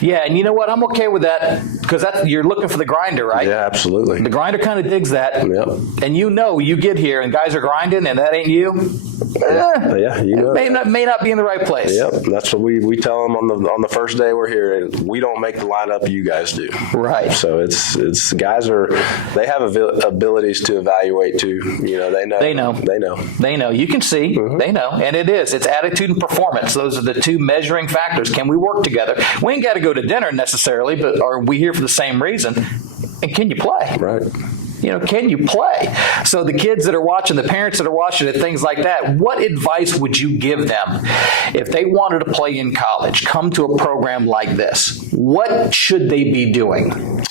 Yeah, and you know what? I'm okay with that, because you're looking for the grinder, right? Yeah, absolutely. The grinder kind of digs that. Yep. And you get here and guys are grinding and that ain't you. May not be in the right place. Yep, that's what we tell them on the first day we're here. We don't make the lineup, you guys do. Right. So it's guys they have abilities to evaluate too. They know. You can see. Mm-hmm. They know, and it's attitude and performance. Those are the two measuring factors. Can we work together? We ain't got to go to dinner necessarily, but are we here for the same reason? And can you play? Right. Can you play? So the kids that are watching, the parents that are watching it, things like that, what advice would you give them if they wanted to play in college, come to a program like this? What should they be doing?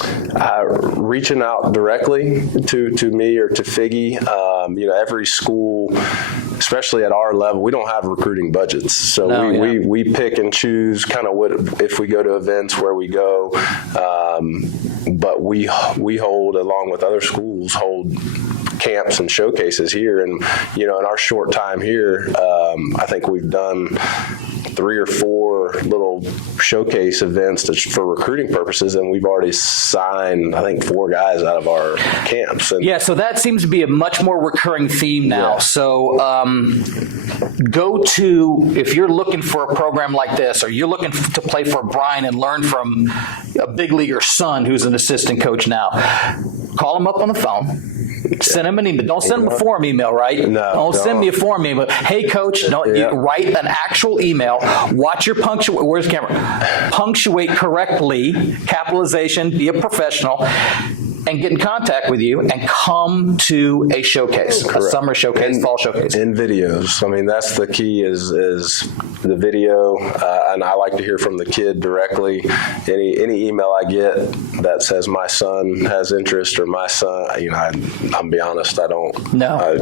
Reaching out directly to me or to Figgy. Every school, especially at our level, we don't have recruiting budgets. So we pick and choose kind of what, if we go to events where we go, but we hold, along with other schools, hold camps and showcases here. And, in our short time here, I think we've done 3 or 4 little showcase events for recruiting purposes, and we've already signed, I think, 4 guys out of our camps. And so that seems to be a much more recurring theme now. Yeah. So if you're looking for a program like this, or you're looking to play for Brian and learn from a big leaguer's son who's an assistant coach now, call him up on the phone. Send him an email. Don't send him a form email, right? No. Don't send me a form email. Hey, coach, you write an actual email. Watch your punctuation. Where's the camera? Punctuate correctly, capitalization, be a professional, and get in contact with you and come to a showcase, a summer showcase, fall showcase. In videos. I mean, that's the key is the video, and I like to hear from the kid directly. Any email I get that says my son has interest or my son, I'm be honest, I don't. No.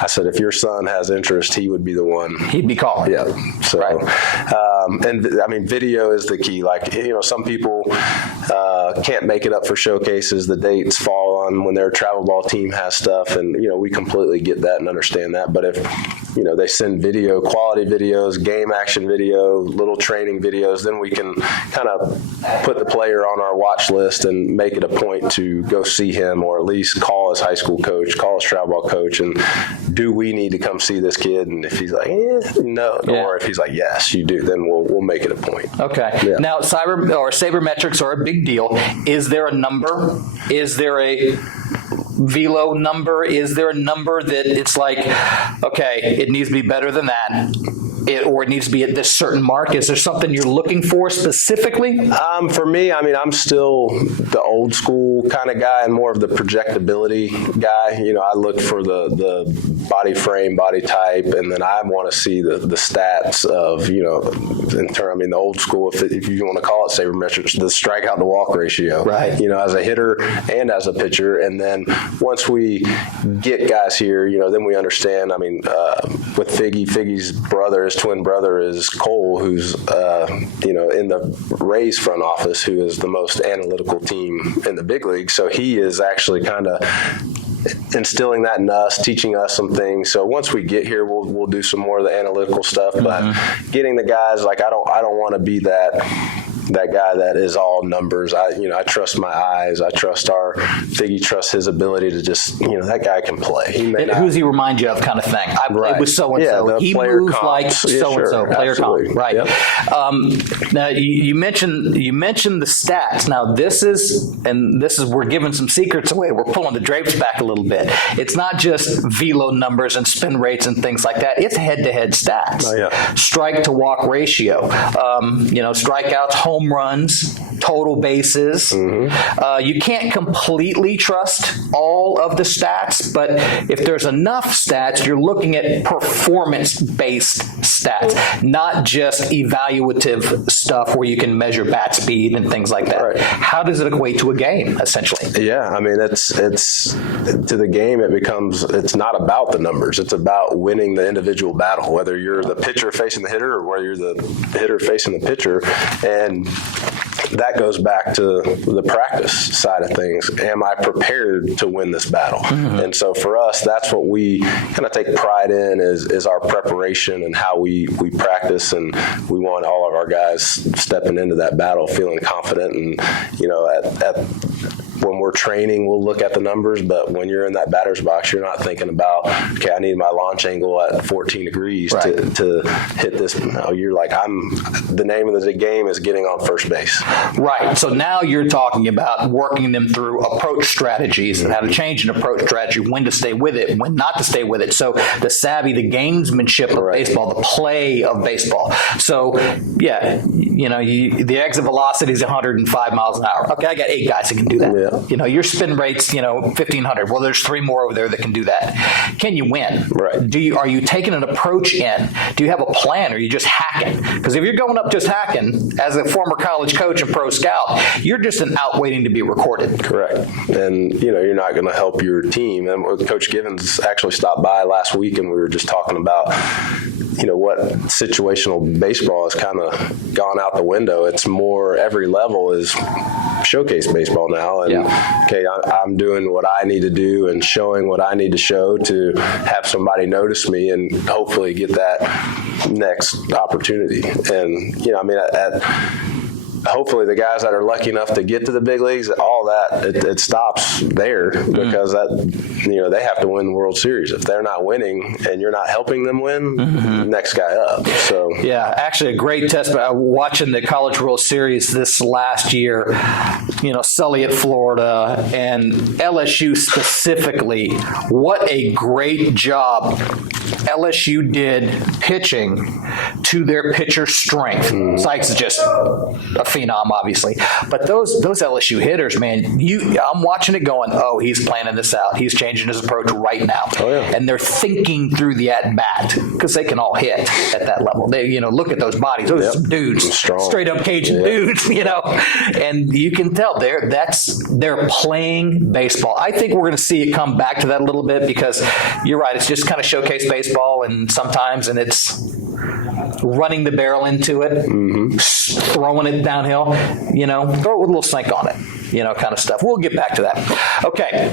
I said, if your son has interest, he would be the one. He'd be calling. Yeah. So, right. Video is the key. Like, some people can't make it up for showcases. The dates fall on when their travel ball team has stuff, and we completely get that and understand that. But if they send video, quality videos, game action video, little training videos, then we can kind of put the player on our watch list and make it a point to go see him, or at least call his high school coach, call his travel ball coach, and do we need to come see this kid? And if he's like, no, or if he's like, yes, you do, then we'll make it a point. Okay. Yeah. Now, sabermetrics are a big deal. Is there a number? Is there a velo number? Is there a number that it's like, okay, it needs to be better than that, or it needs to be at this certain mark? Is there something you're looking for specifically? For me, I'm still the old school kind of guy and more of the projectability guy. I look for the body frame, body type, and then I want to see the stats of, the old school, if you want to call it sabermetrics, the strikeout to walk ratio. Right. As a hitter and as a pitcher. And then once we get guys here, then we understand, with Figgy's brother, his twin brother is Cole, who's, in the Rays front office, who is the most analytical team in the big league. So he is actually kind of instilling that in us, teaching us some things. So once we get here, we'll do some more of the analytical stuff. But getting the guys, like I don't want to be that guy that is all numbers. I trust my eyes. I trust Figgy trusts his ability to just, that guy can play. Who does he remind you of, kind of thing? I played with so-and-so. He moves comps, like so-and-so, player comp. Right. Yep. Now, you mentioned the stats. Now, this is, we're giving some secrets away. We're pulling the drapes back a little bit. It's not just velo numbers and spin rates and things like that. It's head-to-head stats. Oh, yeah. Strike to walk ratio. Strikeouts, home runs, total bases. You can't completely trust all of the stats, but if there's enough stats, you're looking at performance-based stats, not just evaluative stuff where you can measure bat speed and things like that. Right. How does it equate to a game, essentially? Yeah, it's to the game, it's not about the numbers. It's about winning the individual battle, whether you're the pitcher facing the hitter or whether you're the hitter facing the pitcher. And that goes back to the practice side of things. Am I prepared to win this battle? And so for us, that's what we kind of take pride in is our preparation and how we practice. And we want all of our guys stepping into that battle feeling confident. And, when we're training, we'll look at the numbers, but when you're in that batter's box, you're not thinking about, okay, I need my launch angle at 14 degrees to hit this. No, you're like, the name of the game is getting on first base. Right. So now you're talking about working them through approach strategies and how to change an approach strategy, when to stay with it, when not to stay with it. So the savvy, the gamesmanship of baseball, the play of baseball. So, yeah, the exit velocity is 105 miles an hour. Okay, I got 8 guys that can do that. Yeah. Your spin rate's, 1,500. Well, there's 3 more over there that can do that. Can you win? Right. Are you taking an approach in? Do you have a plan, or are you just hacking? Because if you're going up just hacking, as a former college coach and pro scout, you're just an out waiting to be recorded. Correct. And, you're not going to help your team. And Coach Givens actually stopped by last week, and we were just talking about, what situational baseball has kind of gone out the window. It's more, every level is showcase baseball now. And, okay, I'm doing what I need to do and showing what I need to show to have somebody notice me and hopefully get that next opportunity. And, hopefully the guys that are lucky enough to get to the big leagues, all that, it stops there because they have to win the World Series. If they're not winning and you're not helping them win, next guy up. So yeah, actually a great test. Watching the College World Series this last year, Sully at Florida and LSU specifically, what a great job LSU did pitching to their pitcher strength. Sykes is just a phenom, obviously. But those LSU hitters, man, I'm watching it going, oh, he's planning this out. He's changing his approach right now. Oh, yeah. And they're thinking through the at-bat because they can all hit at that level. They, look at those bodies. Those are some dudes, straight up Cajun dudes, And you can tell they're playing baseball. I think we're going to see it come back to that a little bit because you're right. It's just kind of showcase baseball and it's running the barrel into it, throwing it downhill, throw it with a little sink on it. kind of stuff. We'll get back to that. Okay,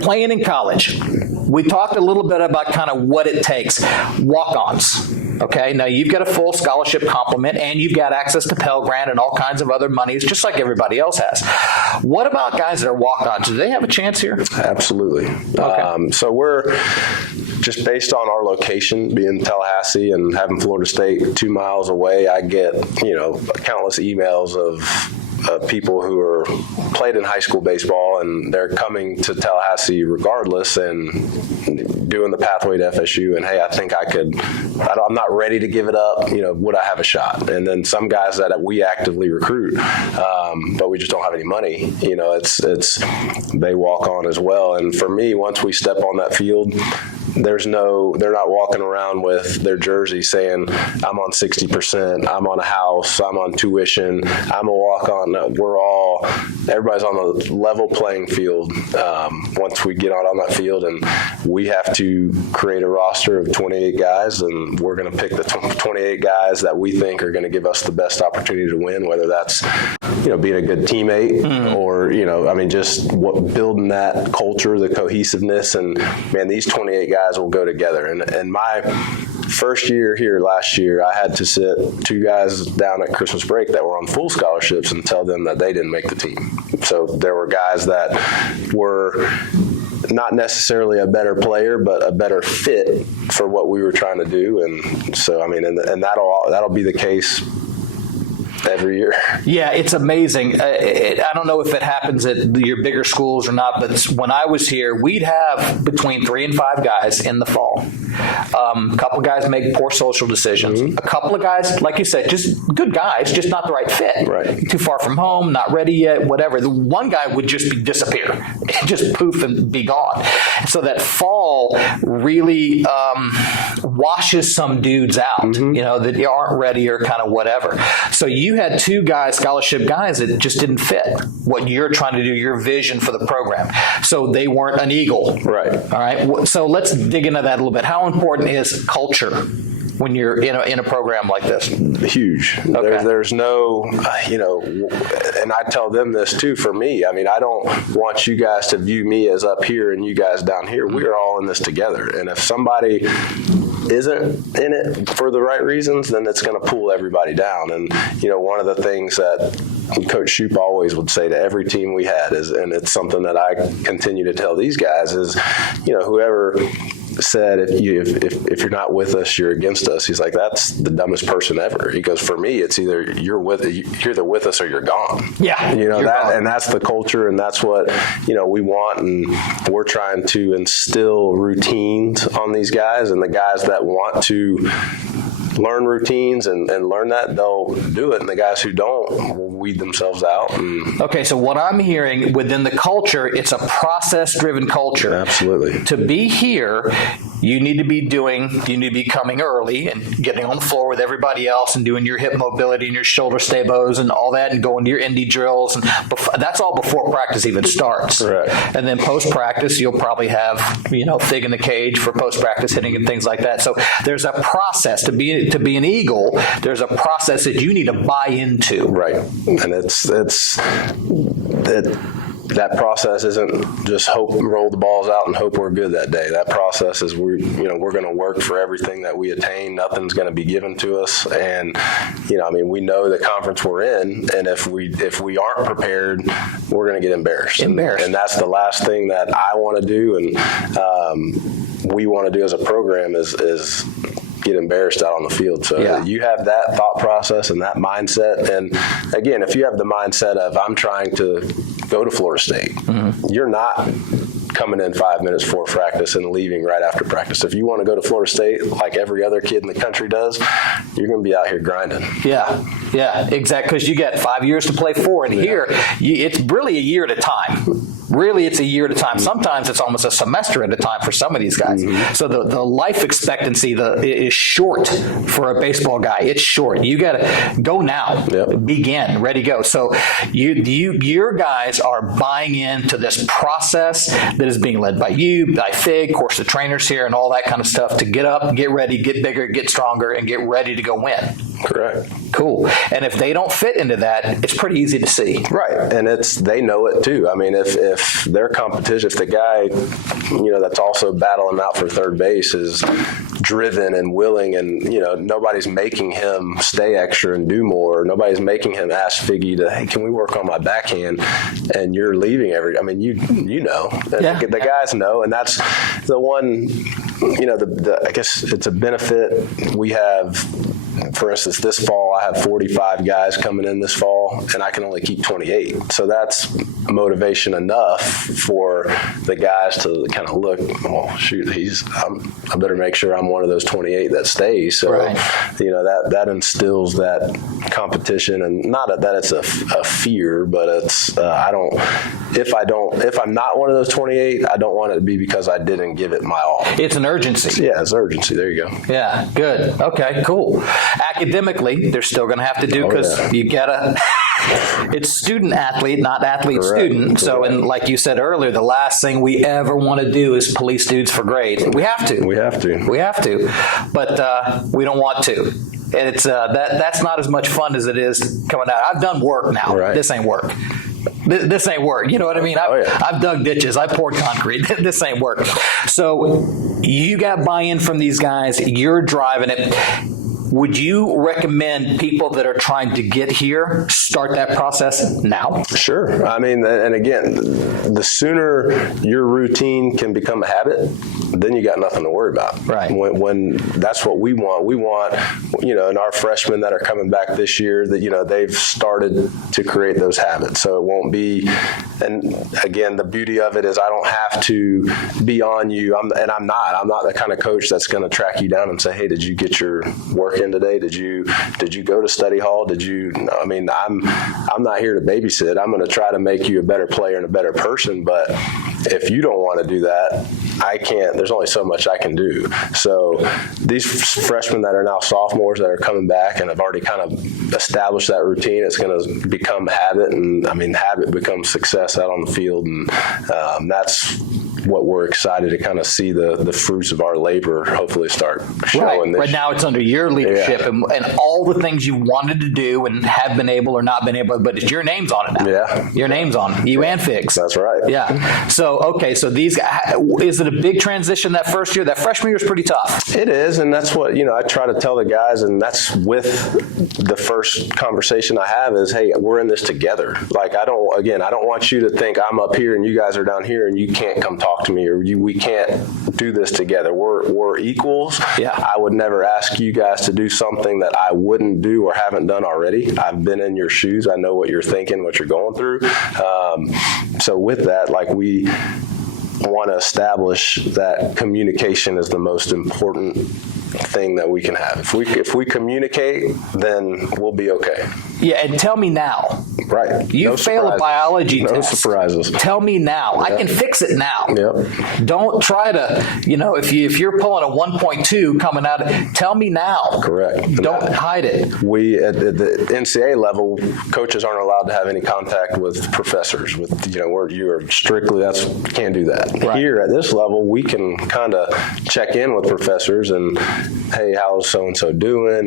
playing in college. We talked a little bit about kind of what it takes. Walk-ons. Okay, now you've got a full scholarship complement and you've got access to Pell Grant and all kinds of other monies, just like everybody else has. What about guys that are walk-ons? Do they have a chance here? Absolutely. Okay. So we're just based on our location, being Tallahassee and having Florida State 2 miles away, I get, countless emails of people who are played in high school baseball and they're coming to Tallahassee regardless and doing the pathway to FSU, and hey, I think I'm not ready to give it up, would I have a shot? And then some guys that we actively recruit, but we just don't have any money, they walk on as well. And for me, once we step on that field, they're not walking around with their jersey saying, I'm on 60%, I'm on a house, I'm on tuition, I'm a walk-on. Everybody's on a level playing field once we get out on that field, and we have to create a roster of 28 guys, and we're going to pick the 28 guys that we think are going to give us the best opportunity to win, whether that's being a good teammate or just building that culture, the cohesiveness, and man, these 28 guys will go together. And my first year here last year, I had to sit 2 guys down at Christmas break that were on full scholarships and tell them that they didn't make the team. So there were guys that were not necessarily a better player, but a better fit for what we were trying to do. And so, and that'll be the case every year. Yeah, it's amazing. I don't know if it happens at your bigger schools or not, but when I was here, we'd have between 3 and 5 guys in the fall. A couple of guys make poor social decisions. Mm-hmm. A couple of guys, like you said, just good guys, just not the right fit. Right. Too far from home, not ready yet, whatever. The one guy would just disappear, just poof and be gone. So that fall really washes some dudes out, that aren't ready or kind of whatever. So you had 2 guys, scholarship guys, that just didn't fit what you're trying to do, your vision for the program. So they weren't an Eagle. Right. All right. So let's dig into that a little bit. How important is culture when you're in a program like this? Huge. Okay. There's no, and I tell them this too. For me, I don't want you guys to view me as up here and you guys down here. We're all in this together. And if somebody isn't in it for the right reasons, then it's going to pull everybody down. And one of the things that Coach Shoup always would say to every team we had is, and it's something that I continue to tell these guys, is whoever said if you're not with us, you're against us. He's like, that's the dumbest person ever. He goes, for me, it's either you're either with us or you're gone. Yeah, and that's the culture, and that's what we want, and we're trying to instill routines on these guys, and the guys that want to learn routines and learn that, they'll do it, and the guys who don't will weed themselves out. Okay, so what I'm hearing within the culture, it's a process-driven culture. Absolutely. To be here, you need to be coming early and getting on the floor with everybody else and doing your hip mobility and your shoulder stabos and all that, and going to your indie drills, and that's all before practice even starts. Right. And then post-practice, you'll probably have Fig in the cage for post-practice hitting and things like that. So there's a process to be an Eagle. There's a process that you need to buy into. Right. And that process isn't just roll the balls out and hope we're good that day. That process is we're going to work for everything that we attain. Nothing's going to be given to us. And, we know the conference we're in, and if we aren't prepared, we're going to get embarrassed. And that's the last thing that I want to do, and we want to do as a program is get embarrassed out on the field. So you have that thought process and that mindset. And again, if you have the mindset of I'm trying to go to Florida State, you're not coming in 5 minutes before practice and leaving right after practice. If you want to go to Florida State like every other kid in the country does, you're going to be out here grinding. Yeah, exactly. Because you got 5 years to play for, and here it's really a year at a time. Really, it's a year at a time. Sometimes it's almost a semester at a time for some of these guys. So the life expectancy is short for a baseball guy. It's short. You got to go now. Yep. Begin. Ready, go. So your guys are buying into this process that is being led by you, by Fig, of course, the trainers here, and all that kind of stuff to get up, get ready, get bigger, get stronger, and get ready to go win. Correct. Cool. And if they don't fit into that, it's pretty easy to see. Right. And they know it too. I mean, if their competition, if the guy, that's also battling out for third base is driven and willing and, nobody's making him stay extra and do more. Nobody's making him ask Figgy hey, can we work on my backhand? And you're leaving the guys know. And that's the one, I guess it's a benefit we have. For instance, this fall, I have 45 guys coming in this fall, and I can only keep 28. So that's motivation enough for the guys to kind of look, well, shoot, I better make sure I'm one of those 28 that stays. So, right. That instills that competition, and not that it's a fear, but it's, if I'm not one of those 28, I don't want it to be because I didn't give it my all. It's an urgency. Yeah, it's urgency. There you go. Yeah, good. Okay, cool. Academically, they're still going to have to do because you got to it's student athlete, not athlete student. Correct. So, and like you said earlier, the last thing we ever want to do is police dudes for grades. We have to. But we don't want to. And it's that's not as much fun as it is coming out. I've done work now. Right. This ain't work. This ain't work. You know what I mean? I've dug ditches. I poured concrete. This ain't work. So you got buy-in from these guys. You're driving it. Would you recommend people that are trying to get here start that process now? Sure. I mean, and again, the sooner your routine can become a habit, then you got nothing to worry about. Right. When that's what we want. We want, and our freshmen that are coming back this year that, they've started to create those habits. So it won't be, and again, the beauty of it is I don't have to be on you. I'm not the kind of coach that's going to track you down and say, hey, did you get your work in today? Did you go to study hall? I'm not here to babysit. I'm going to try to make you a better player and a better person. But if you don't want to do that, I can't. There's only so much I can do. So these freshmen that are now sophomores that are coming back and have already kind of established that routine, it's going to become habit. And habit becomes success out on the field. And that's what we're excited to kind of see the fruits of our labor hopefully start showing. Right now it's under your leadership and all the things you wanted to do and have been able or not been able, but it's your name's on it now. Yeah. Your name's on it. You and Figs. That's right. Yeah. So, okay. So these guys, is it a big transition that first year? That freshman year is pretty tough. It is. And that's what, I try to tell the guys, and that's with the first conversation I have is, hey, we're in this together. Like, I don't want you to think I'm up here and you guys are down here and you can't come talk to me, or we can't do this together. We're equals. Yeah. I would never ask you guys to do something that I wouldn't do or haven't done already. I've been in your shoes. I know what you're thinking, what you're going through. So with that, we want to establish that communication is the most important thing that we can have. If we communicate, then we'll be okay. Yeah, and tell me now. Right. You fail a biology test. No surprises. Tell me now. Yep. I can fix it now. Yep. Don't try to, if you're pulling a 1.2 coming out, tell me now. Correct. Don't hide it. We, at the NCAA level, coaches aren't allowed to have any contact with professors. Where you are strictly, can't do that. Right. Here at this level, we can kind of check in with professors and, hey, how's so-and-so doing?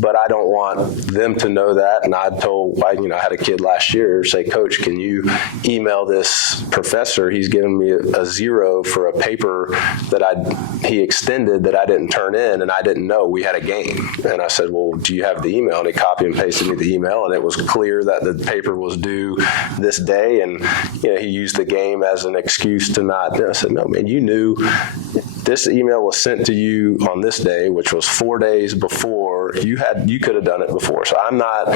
But I don't want them to know that. And I had a kid last year say, Coach, can you email this professor? He's giving me a 0 for a paper that he extended that I didn't turn in, and I didn't know we had a game. And I said, well, do you have the email? And he copied and pasted me the email, and it was clear that the paper was due this day. And he used the game as an excuse to not. I said, no, man, you knew. This email was sent to you on this day, which was 4 days before. You could have done it before. So I'm not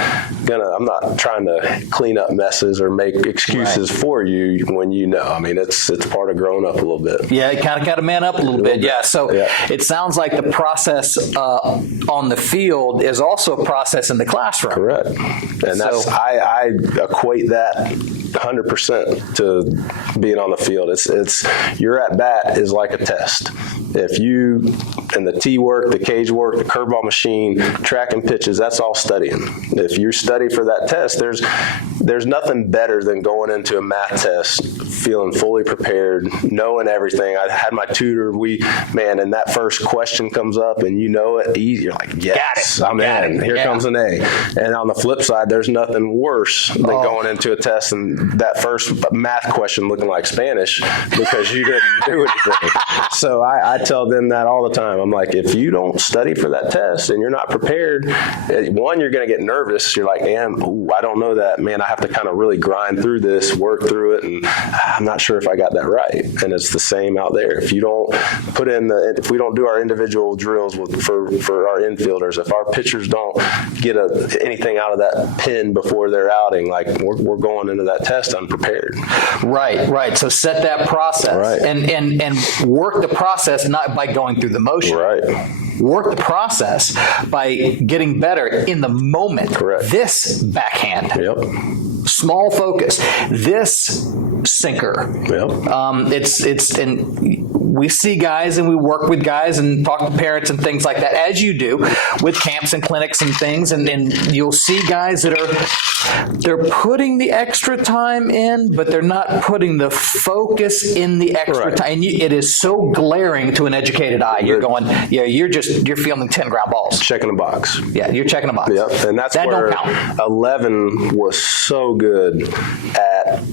trying to clean up messes or make excuses for you when it's part of growing up a little bit. Yeah, you kind of got to man up a little bit. Yeah. So it sounds like the process on the field is also a process in the classroom. Correct. And I equate that 100% to being on the field. It's your at bat is like a test. If you and the tee work, the cage work, the curveball machine, tracking pitches, that's all studying. If you study for that test, there's nothing better than going into a math test feeling fully prepared, knowing everything. I had my tutor. And that first question comes up, and you know it. You're like, yes, I'm in. Here comes an A. And on the flip side, there's nothing worse than going into a test and that first math question looking like Spanish because you didn't do anything. So I tell them that all the time. I'm like, if you don't study for that test and you're not prepared, one, you're going to get nervous. You're like, I don't know that. Man, I have to kind of really grind through this, work through it, and I'm not sure if I got that right. And it's the same out there. If you don't if we don't do our individual drills for our infielders, if our pitchers don't get anything out of that pin before their outing, like we're going into that test unprepared. Right. So set that process, right, and work the process not by going through the motion. Right. Work the process by getting better in the moment. Correct. This backhand. Yep. Small focus. This sinker. Yep. And we see guys and we work with guys and talk to parents and things like that, as you do with camps and clinics and things. And you'll see guys that they're putting the extra time in, but they're not putting the focus in the extra time. And it is so glaring to an educated eye. You're going, you're fielding 10 ground balls. Checking a box. Yeah, you're checking a box. Yep. And that's where 11 was so good at.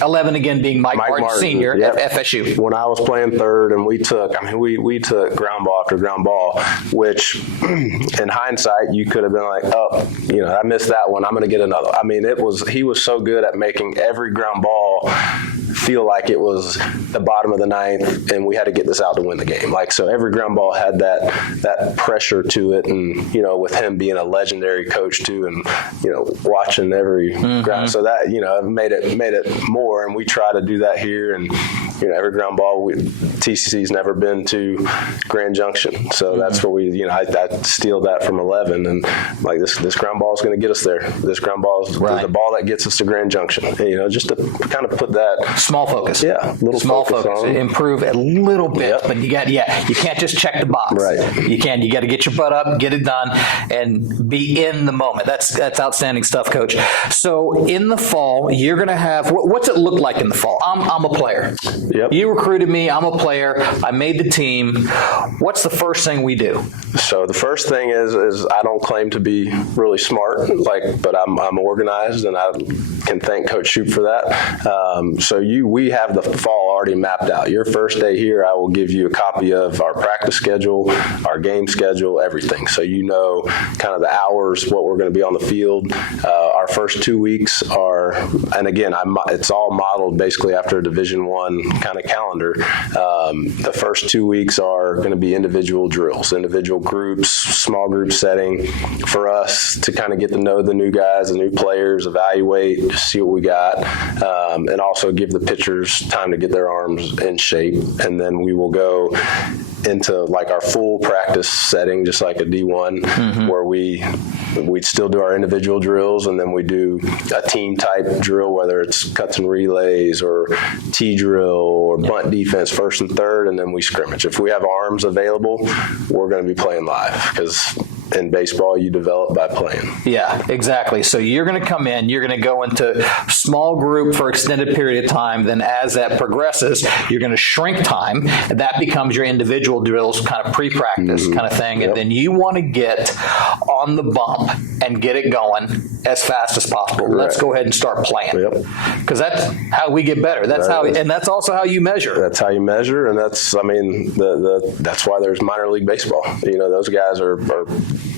11 again being Mike Martin Sr. at FSU. When I was playing third and we took ground ball after ground ball, which in hindsight you could have been like, I missed that one. I'm going to get another. I mean, he was so good at making every ground ball feel like it was the bottom of the ninth and we had to get this out to win the game. Like, so every ground ball had that pressure to it. And, with him being a legendary coach too, and, watching every ground. So that, made it more. And we try to do that here. And, every ground ball, TCC's never been to Grand Junction. So that's where I steal that from 11. And like, this ground ball is going to get us there. This ground ball is the ball that gets us to Grand Junction. And, just to kind of put that small focus. Yeah. Little small focus. Improve a little bit, but you can't just check the box. Right. You got to get your butt up, get it done, and be in the moment. That's outstanding stuff, Coach. So in the fall, you're going to have, what's it look like in the fall? I'm a player. Yep. You recruited me. I'm a player. I made the team. What's the first thing we do? So the first thing is I don't claim to be really smart, but I'm organized, and I can thank Coach Shoup for that. We have the fall already mapped out. Your first day here, I will give you a copy of our practice schedule, our game schedule, everything. So kind of the hours, what we're going to be on the field. Our first 2 weeks are, and again, it's all modeled basically after a Division I kind of calendar. The first 2 weeks are going to be individual drills, individual groups, small group setting for us to kind of get to know the new guys, the new players, evaluate, just see what we got, and also give the pitchers time to get their arms in shape. And then we will go into like our full practice setting, just like a D1, where we'd still do our individual drills, and then we do a team type drill, whether it's cuts and relays or T drill or bunt defense, first and third, and then we scrimmage. If we have arms available, we're going to be playing live, because in baseball, you develop by playing. Yeah, exactly. So you're going to come in, you're going to go into small group for extended period of time. Then as that progresses, you're going to shrink time. That becomes your individual drills, kind of pre-practice kind of thing. And then you want to get on the bump and get it going as fast as possible. Let's go ahead and start playing. Because that's how we get better. That's and that's also how you measure. That's how you measure, and that's that's why there's minor league baseball. Those guys are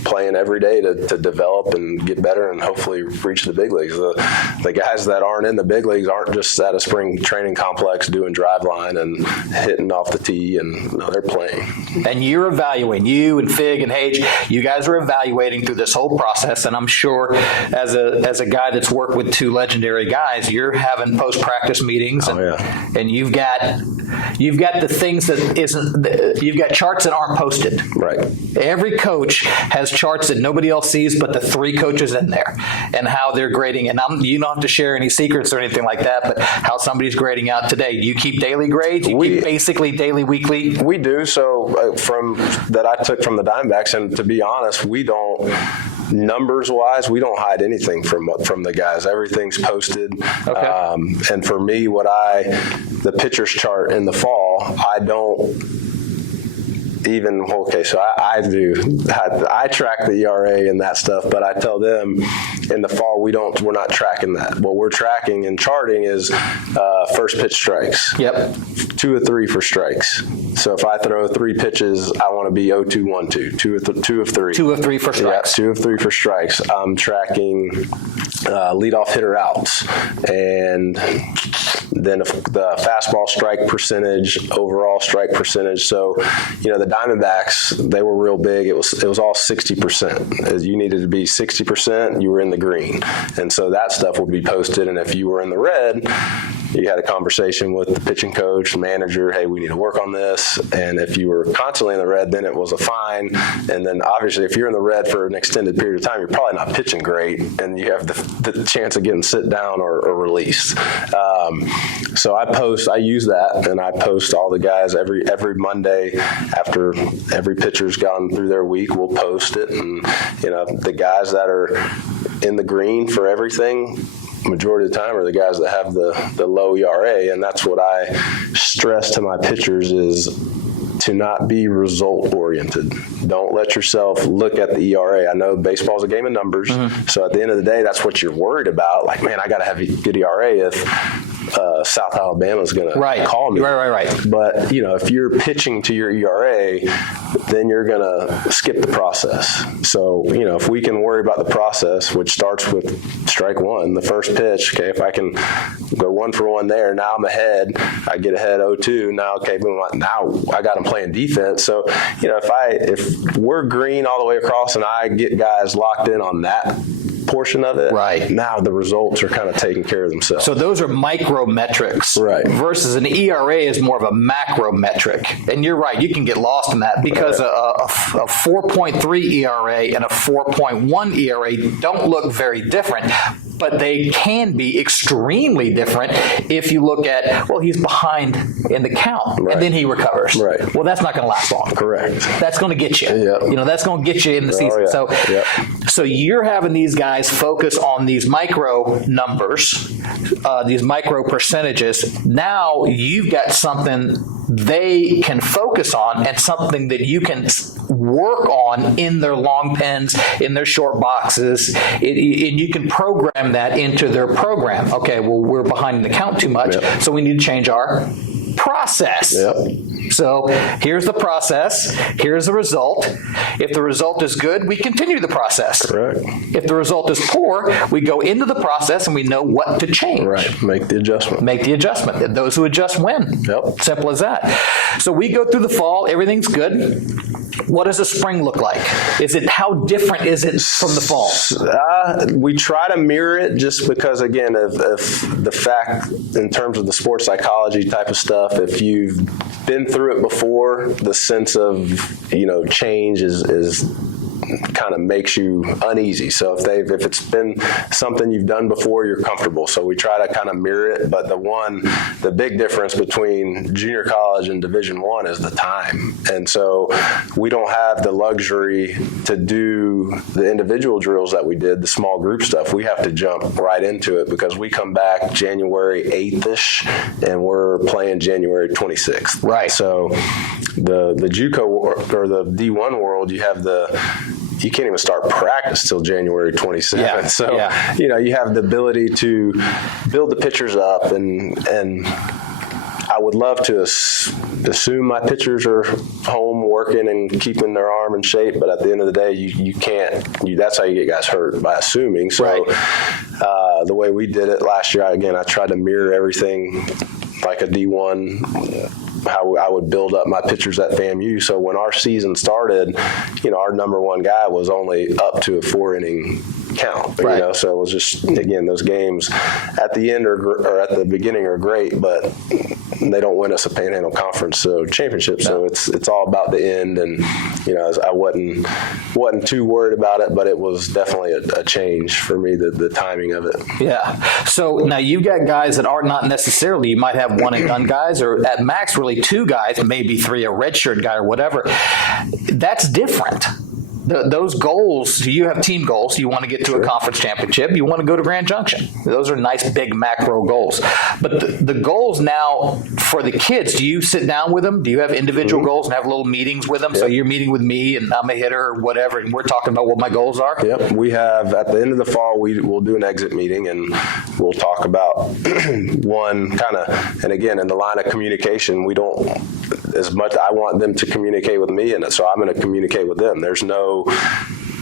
playing every day to develop and get better and hopefully reach the big leagues. The guys that aren't in the big leagues aren't just at a spring training complex doing drive line and hitting off the tee, and they're playing. And you're evaluating, you and Fig and Hage, you guys are evaluating through this whole process, and I'm sure as a guy that's worked with two legendary guys, you're having post-practice meetings, and you've got You've got the things you've got charts that aren't posted. Right. Every coach has charts that nobody else sees but the 3 coaches in there and how they're grading. And you don't have to share any secrets or anything like that, but how somebody's grading out today. Do you keep daily grades? You keep basically daily, weekly? We do. So from that I took from the Diamondbacks, and to be honest, we don't, numbers-wise, we don't hide anything from the guys. Everything's posted. Okay. And for me, the pitcher's chart in the fall, I don't even, okay, so I track the ERA and that stuff, but I tell them in the fall we're not tracking that. What we're tracking and charting is first pitch strikes. Yep. 2 of 3 for strikes. So if I throw 3 pitches, I want to be 0-2-1-2. 2 of 3. 2 of 3 for strikes. Yeah, 2 of 3 for strikes. I'm tracking leadoff hitter outs, and then the fastball strike percentage, overall strike percentage. So, the Diamondbacks, they were real big. It was all 60%. You needed to be 60%, you were in the green. And so that stuff would be posted, and if you were in the red, you had a conversation with the pitching coach, the manager, hey, we need to work on this. And if you were constantly in the red, then it was a fine. And then obviously if you're in the red for an extended period of time, you're probably not pitching great, and you have the chance of getting sit down or released. So I use that, and I post all the guys every Monday after every pitcher's gone through their week. We'll post it, and the guys that are in the green for everything, majority of the time, are the guys that have the low ERA, and that's what I stress to my pitchers is to not be result oriented. Don't let yourself look at the ERA. I know baseball's a game of numbers, so at the end of the day, that's what you're worried about. Like, man, I got to have a good ERA if South Alabama's going to call me. Right. But, if you're pitching to your ERA, then you're going to skip the process. So, if we can worry about the process, which starts with strike 1, the first pitch, okay, if I can go 1 for 1 there, now I'm ahead, I get ahead 0-2, now, okay, boom, now I got them playing defense. So, if we're green all the way across and I get guys locked in on that portion of it, now the results are kind of taking care of themselves. So those are micro metrics, versus an ERA is more of a macro metric. And you're right, you can get lost in that because a 4.3 ERA and a 4.1 ERA don't look very different, but they can be extremely different if you look at, well, he's behind in the count, and then he recovers. Well, that's not going to last long. Correct. That's going to get you. That's going to get you in the season. So you're having these guys focus on these micro numbers, these micro percentages. Now you've got something they can focus on and something that you can work on in their long pens, in their short boxes, and you can program that into their program. Okay, well, we're behind in the count too much, so we need to change our process. So here's the process. Here's the result. If the result is good, we continue the process. If the result is poor, we go into the process and we know what to change. Make the adjustment. Those who adjust win. Simple as that. So we go through the fall. Everything's good. What does the spring look like? How different is it from the fall? We try to mirror it just because, again, of the fact in terms of the sports psychology type of stuff, if you've been through it before, the sense of, change is kind of makes you uneasy. So if it's been something you've done before, you're comfortable. So we try to kind of mirror it. But the big difference between junior college and Division I is the time. And so we don't have the luxury to do the individual drills that we did, the small group stuff. We have to jump right into it because we come back January 8th-ish and we're playing January 26th. So the JUCO or the D1 world, you can't even start practice till January 27th. You have the ability to build the pitchers up, and I would love to assume my pitchers are home working and keeping their arm in shape, but at the end of the day, you can't. That's how you get guys hurt, by assuming. So the way we did it last year, I tried to mirror everything like a D1, how I would build up my pitchers at FAMU. So when our season started, our number one guy was only up to a 4-inning count. So it was just, again, those games at the end or at the beginning are great, but they don't win us a Panhandle Conference championship. So it's all about the end. And, I wasn't too worried about it, but it was definitely a change for me, the timing of it. Yeah. So now you've got guys that are not necessarily, you might have one and done guys, or at max really two guys, maybe three, a redshirt guy or whatever. That's different. Those goals, you have team goals. You want to get to a conference championship. You want to go to Grand Junction. Those are nice, big macro goals. But the goals now for the kids, do you sit down with them? Do you have individual goals and have little meetings with them? Yep. So you're meeting with me and I'm a hitter or whatever, and we're talking about what my goals are? Yep. We have, at the end of the fall, we'll do an exit meeting, and we'll talk about one kind of, and again, in the line of communication, we don't, as much, I want them to communicate with me, and so I'm going to communicate with them. There's no,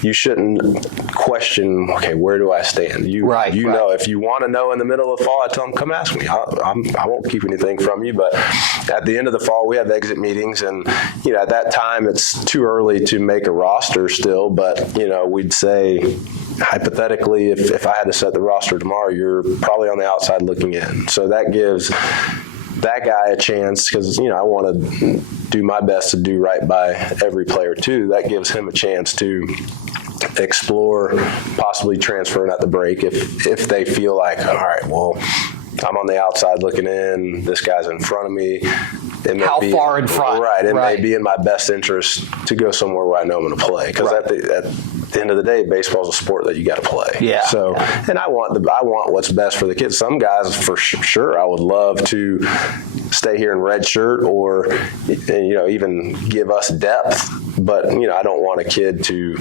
you shouldn't question, okay, where do I stand? You know, if you want to know in the middle of the fall, I tell them, come ask me. I won't keep anything from you. But at the end of the fall, we have exit meetings. And, at that time, it's too early to make a roster still. But, we'd say, hypothetically, if I had to set the roster tomorrow, you're probably on the outside looking in. So that gives that guy a chance, because I want to do my best to do right by every player too. That gives him a chance to explore possibly transferring at the break if they feel like, all right, well, I'm on the outside looking in, this guy's in front of me. How far in front? Right. It may be in my best interest to go somewhere where I know I'm going to play, because at the end of the day, baseball's a sport that you got to play. Yeah. So, and I want what's best for the kids. Some guys, for sure, I would love to stay here in red shirt, or even give us depth. But I don't want a kid to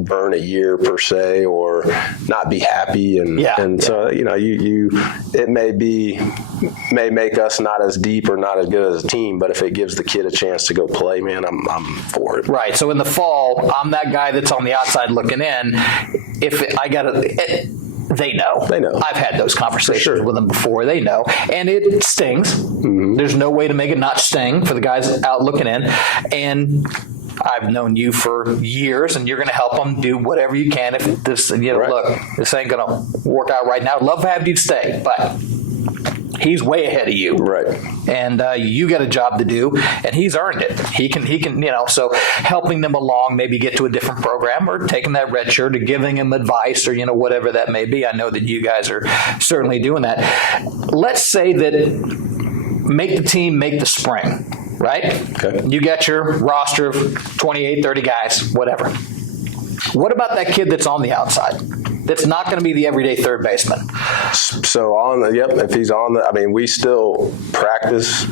burn a year per se, or not be happy, and so it may make us not as deep or not as good as a team, but if it gives the kid a chance to go play, man, I'm for it. Right. So in the fall, I'm that guy that's on the outside looking in. They know. I've had those conversations with them before. They know. And it stings. Mm-hmm. There's no way to make it not sting for the guys out looking in. And I've known you for years, and you're going to help them do whatever you can. If this, look, this ain't going to work out right now. I'd love to have you stay, but he's way ahead of you. Right. And you got a job to do, and he's earned it. He can, so helping them along, maybe get to a different program, or taking that red shirt, or giving him advice, or, whatever that may be. I know that you guys are certainly doing that. Let's say that make the team, make the spring, right? Okay. You got your roster of 28, 30 guys, whatever. What about that kid that's on the outside? That's not going to be the everyday third baseman. So if he's on we still practice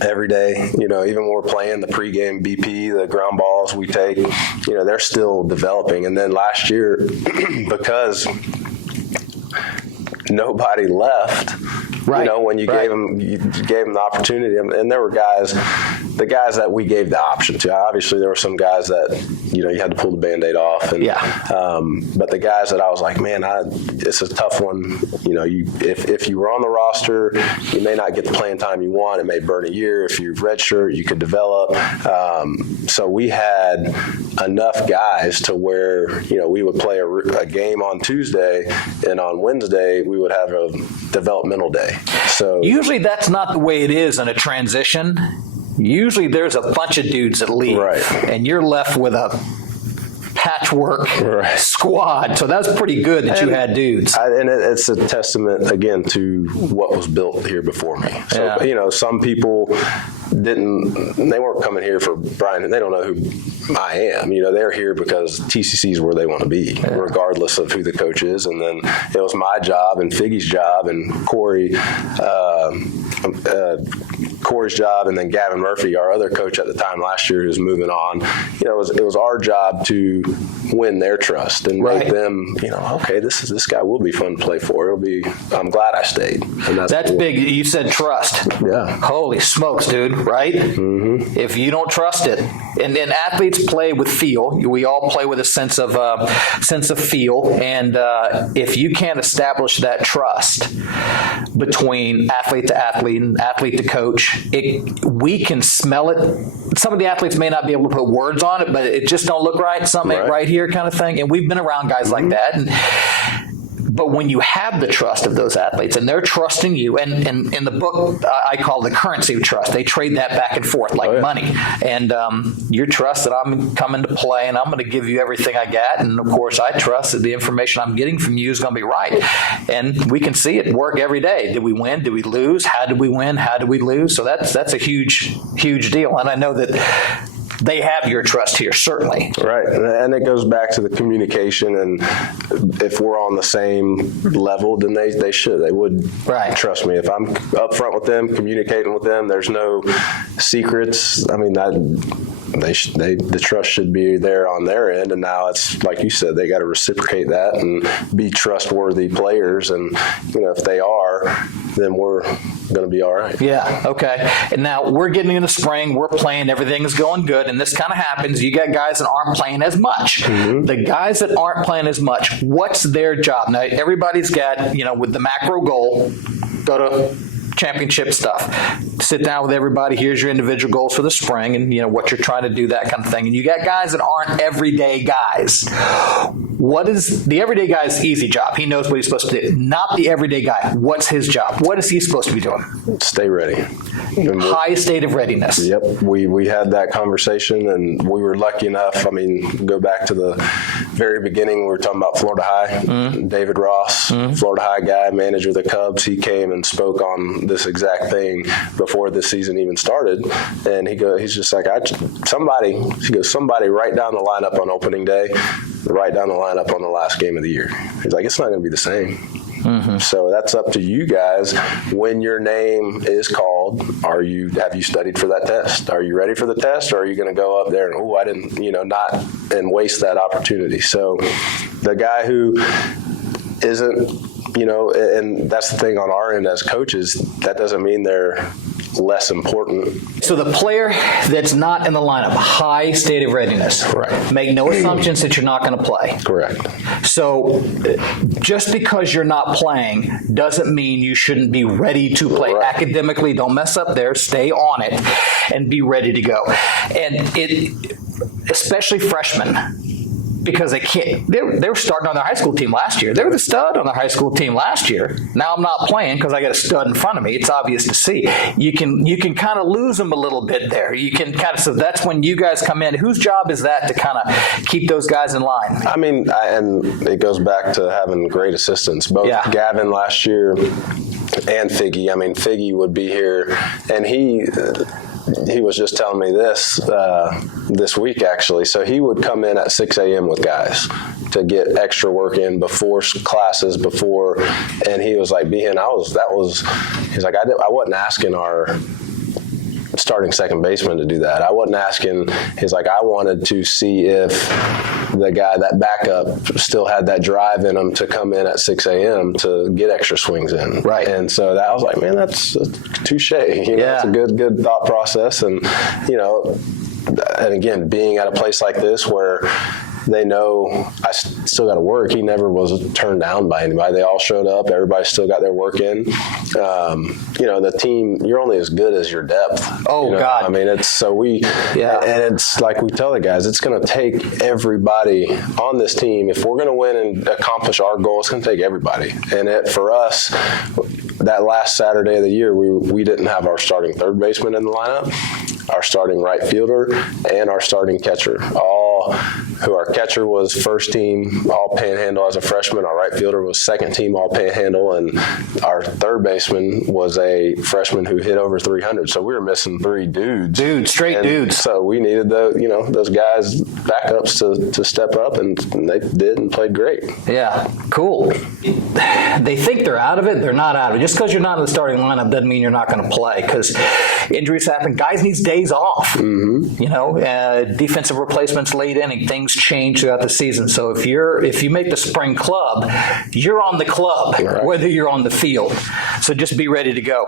every day, even when we're playing the pregame BP, the ground balls we take, they're still developing. And then last year, because nobody left, when you gave them the opportunity, and there were the guys that we gave the option to. Obviously, there were some guys that you had to pull the Band-Aid off, and but the guys that I was like, man, it's a tough one. If you were on the roster, you may not get the playing time you want. It may burn a year. If you're redshirt, you could develop. So we had enough guys to where we would play a game on Tuesday, and on Wednesday we would have a developmental day. So usually that's not the way it is in a transition. Usually there's a bunch of dudes that leave, and you're left with a patchwork squad. So that's pretty good that you had dudes. It's a testament, again, to what was built here before me. So, some people they weren't coming here for Bryan, and they don't know who I am. They're here because TCC is where they want to be, regardless of who the coach is. And then it was my job and Figgy's job and Corey's job, and then Gavin Murphy, our other coach at the time last year, who's moving on. It was our job to win their trust and make them, okay, this guy will be fun to play for. I'm glad I stayed. And that's big. You said trust. Yeah. Holy smokes, dude. Right? Mm-hmm. If you don't trust it, and then athletes play with feel. We all play with a sense of feel, and if you can't establish that trust between athlete to athlete and athlete to coach, we can smell it. Some of the athletes may not be able to put words on it, but it just don't look right. Something ain't right here, kind of thing. And we've been around guys like that, and But when you have the trust of those athletes and they're trusting you, and in the book I call the currency of trust, they trade that back and forth like money. And you trust that I'm coming to play and I'm going to give you everything I got. And of course, I trust that the information I'm getting from you is going to be right. And we can see it work every day. Did we win? Did we lose? How did we win? How did we lose? So that's a huge, huge deal. And I know that they have your trust here, certainly. Right. And it goes back to the communication. And if we're on the same level, then they would trust me. If I'm up front with them, communicating with them, there's no secrets. I mean, the trust should be there on their end. And now it's like you said, they got to reciprocate that and be trustworthy players. And, if they are, then we're going to be all right. Yeah. Okay. And now we're getting into spring. We're playing. Everything's going good. And this kind of happens. You got guys that aren't playing as much. Mm-hmm. The guys that aren't playing as much, what's their job? Now, everybody's got, with the macro goal, go to championship stuff. Sit down with everybody. Here's your individual goals for the spring and, what you're trying to do, that kind of thing. And you got guys that aren't everyday guys. What is the everyday guy's easy job? He knows what he's supposed to do. Not the everyday guy. What's his job? What is he supposed to be doing? Stay ready. High state of readiness. Yep. We had that conversation and we were lucky enough. I mean, go back to the very beginning. We were talking about Florida High. Mm-hmm. David Ross, Florida High guy, manager of the Cubs. He came and spoke on this exact thing before the season even started. And he's just like, somebody write down the lineup on opening day, write down the lineup on the last game of the year. He's like, it's not going to be the same. Mm-hmm. So that's up to you guys. When your name is called, have you studied for that test? Are you ready for the test, or are you going to go up there and I didn't, not and waste that opportunity? So the guy who isn't, and that's the thing on our end as coaches, that doesn't mean they're less important. So the player that's not in the lineup, high state of readiness. Correct. Make no assumptions that you're not going to play. Correct. So just because you're not playing doesn't mean you shouldn't be ready to play. Right. Academically, don't mess up there. Stay on it and be ready to go. And especially freshmen, because they can't. They were starting on their high school team last year. They were the stud on their high school team last year. Now I'm not playing because I got a stud in front of me. It's obvious to see. You can kind of lose them a little bit there. You can kind of. So that's when you guys come in. Whose job is that to kind of keep those guys in line? I mean, and it goes back to having great assistants. Both Gavin last year and Figgy. I mean, Figgy would be here, and he was just telling me this week, actually. So he would come in at 6 a.m. with guys to get extra work in before classes, and he was like, he's like, I wasn't asking our starting second baseman to do that. I wasn't asking. He's like, I wanted to see if the guy, that backup, still had that drive in him to come in at 6 a.m. to get extra swings in. Right. And so that I was like, man, that's touche. It's a good thought process. And, and again, being at a place like this where they know I still got to work. He never was turned down by anybody. They all showed up. Everybody still got their work in. The team, you're only as good as your depth. Oh, God. I mean, and it's like we tell the guys, it's going to take everybody on this team. If we're going to win and accomplish our goal, it's going to take everybody. And for us, that last Saturday of the year, we didn't have our starting third baseman in the lineup, our starting right fielder, and our starting catcher. Our catcher was first team All Panhandle as a freshman. Our right fielder was second team All Panhandle, and our third baseman was a freshman who hit over 300. So we were missing 3 dudes. Straight dudes. So we needed those guys backups to step up, and they did and played great. Yeah, cool. They think they're out of it. They're not out of it. Just because you're not in the starting lineup doesn't mean you're not going to play, because injuries happen. Guys need days off. Mm-hmm. Defensive replacements late inning. Things change throughout the season. So if you make the spring club, you're on the club, right, whether you're on the field. So just be ready to go.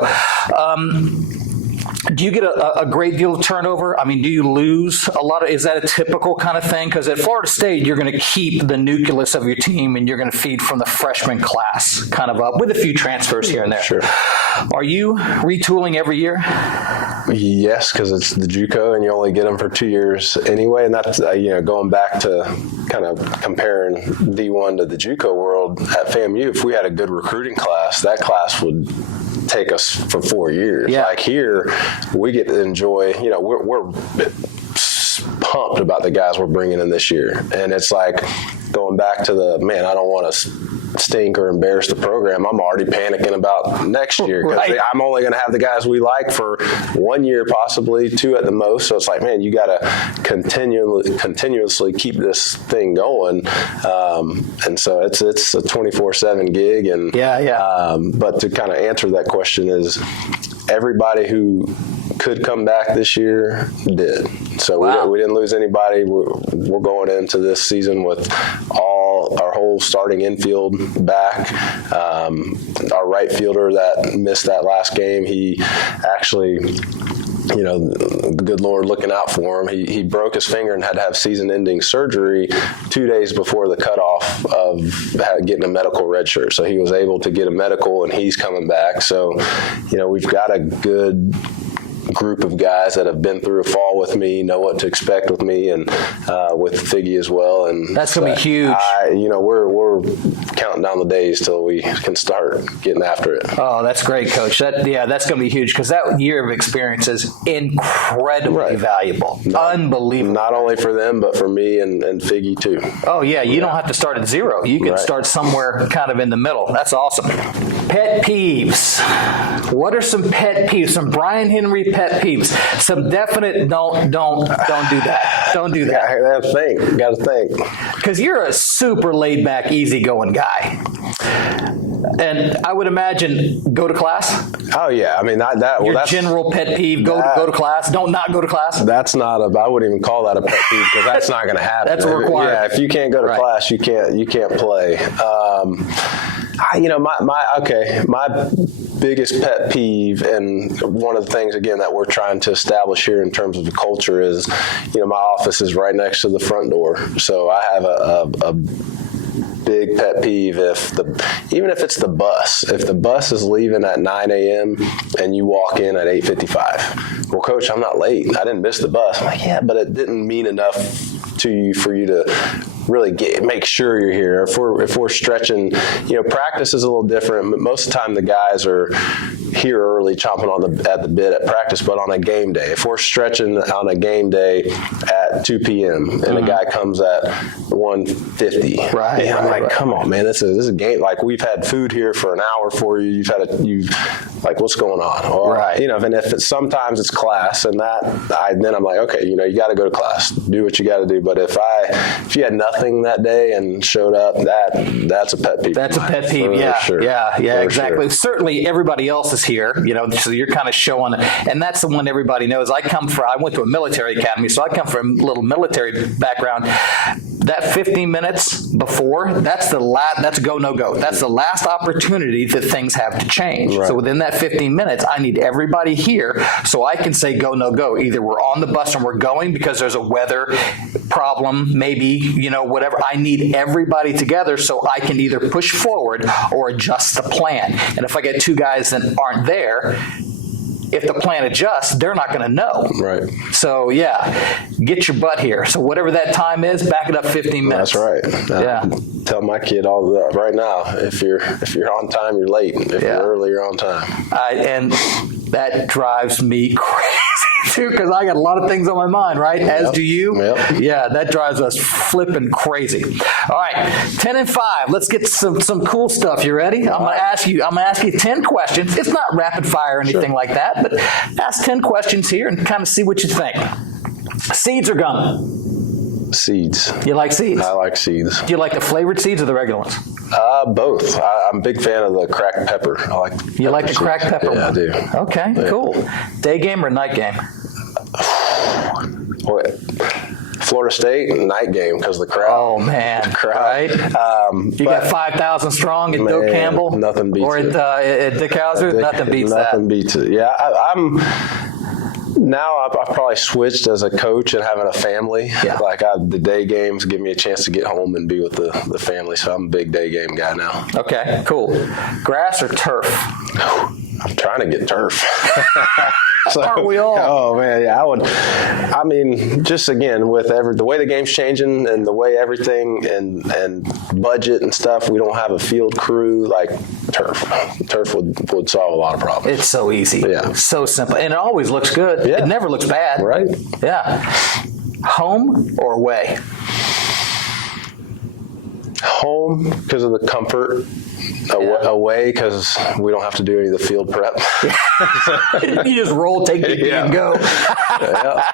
Do you get a great deal of turnover? I mean, do you lose a lot of, is that a typical kind of thing? Because at Florida State, you're going to keep the nucleus of your team and you're going to feed from the freshman class kind of up with a few transfers here and there. Sure. Are you retooling every year? Yes, because it's the JUCO and you only get them for 2 years anyway. And that's, going back to kind of comparing D1 to the JUCO world at FAMU, if we had a good recruiting class, that class would take us for 4 years. Yeah. Like here, we get to enjoy, we're pumped about the guys we're bringing in this year. And it's like going back to I don't want to stink or embarrass the program. I'm already panicking about next year because right. I'm only going to have the guys we like for 1 year, possibly 2 at the most. So it's like, man, you got to continuously keep this thing going. And so it's a 24/7 gig. And but to kind of answer that question is everybody who could come back this year did. So we didn't lose anybody. We're going into this season with our whole starting infield back. Our right fielder that missed that last game, he actually, the good Lord looking out for him. He broke his finger and had to have season-ending surgery 2 days before the cutoff of getting a medical red shirt. So he was able to get a medical, and he's coming back. So, we've got a good group of guys that have been through a fall with me, know what to expect with me, and with Figgy as well. And that's going to be huge. We're counting down the days till we can start getting after it. Oh, that's great, Coach. That's going to be huge because that year of experience is incredibly valuable. Unbelievable. Not only for them, but for me and Figgy too. Oh, yeah. You don't have to start at zero. You can start somewhere kind of in the middle. That's awesome. Pet peeves. What are some pet peeves? Some Bryan Henry pet peeves. Some definite don't do that. Don't do that. Got to think. Because you're a super laid back, easygoing guy. And I would imagine go to class. Oh yeah, I mean that's general pet peeve. Go to class. Don't not go to class. That's not I wouldn't even call that a pet peeve because that's not going to happen. That's a requirement. Yeah, if you can't go to class, you can't play. My biggest pet peeve, and one of the things again that we're trying to establish here in terms of the culture is, my office is right next to the front door, so I have a big pet peeve even if it's the bus. If the bus is leaving at 9 a.m. and you walk in at 8:55, well, Coach, I'm not late. I didn't miss the bus. I'm like, yeah, but it didn't mean enough to you for you to really make sure you're here. If we're stretching, practice is a little different. Most of the time, the guys are here early, chomping at the bit at practice. But on a game day, if we're stretching on a game day at 2 p.m. and a guy comes at 1:50, right? I'm like, come on, man, this is a game. Like, we've had food here for an hour for you. What's going on? Or, right. And if sometimes it's class, and then I'm like, okay, you got to go to class, do what you got to do. But if you had nothing that day and showed up, that's a pet peeve. That's a pet peeve. Yeah, sure. Yeah, exactly. Sure. Certainly, everybody else is here. So you're kind of showing, and that's the one everybody knows. I went to a military academy, so I come from a little military background. That 15 minutes before, that's go, no go. That's the last opportunity that things have to change. Right. So within that 15 minutes, I need everybody here so I can say go, no go. Either we're on the bus and we're going because there's a weather problem, maybe, whatever. I need everybody together so I can either push forward or adjust the plan. And if I get 2 guys that aren't there, if the plan adjusts, they're not going to know. Right. So, get your butt here. So whatever that time is, back it up 15 minutes. That's right. Tell my kid all that right now. If you're on time, you're late. If you're early, you're on time. And that drives me crazy too, because I got a lot of things on my mind, right? As do you. Yep. Yeah, that drives us flipping crazy. All right, 10 and 5. Let's get some cool stuff. You ready? I'm gonna ask you 10 questions. It's not rapid fire or anything like that, but ask 10 questions here and kind of see what you think. Seeds or gum? Seeds. You like seeds? I like seeds. Do you like the flavored seeds or the regular ones? Both. I'm a big fan of the cracked pepper. You like the cracked pepper one? Yeah, I do. Okay, cool. Day game or night game? Florida State, night game because the crowd. Oh, man. The crowd. Right? You got 5,000 strong at Bill Campbell? Nothing beats it. Or at Dick Hauser? Nothing beats that. Nothing beats it. Yeah, Now I've probably switched as a coach and having a family. Yeah. Like the day games give me a chance to get home and be with the family. So I'm a big day game guy now. Okay, cool. Grass or turf? I'm trying to get turf. So, aren't we all? Oh man, yeah, I mean, just again with the way the game's changing and the way everything and budget and stuff, we don't have a field crew. Like turf would solve a lot of problems. It's so easy. Yeah, so simple, and it always looks good. Yeah. It never looks bad. Right. Yeah. Home or away? Home because of the comfort. Away because we don't have to do any of the field prep. You just roll, take the and go.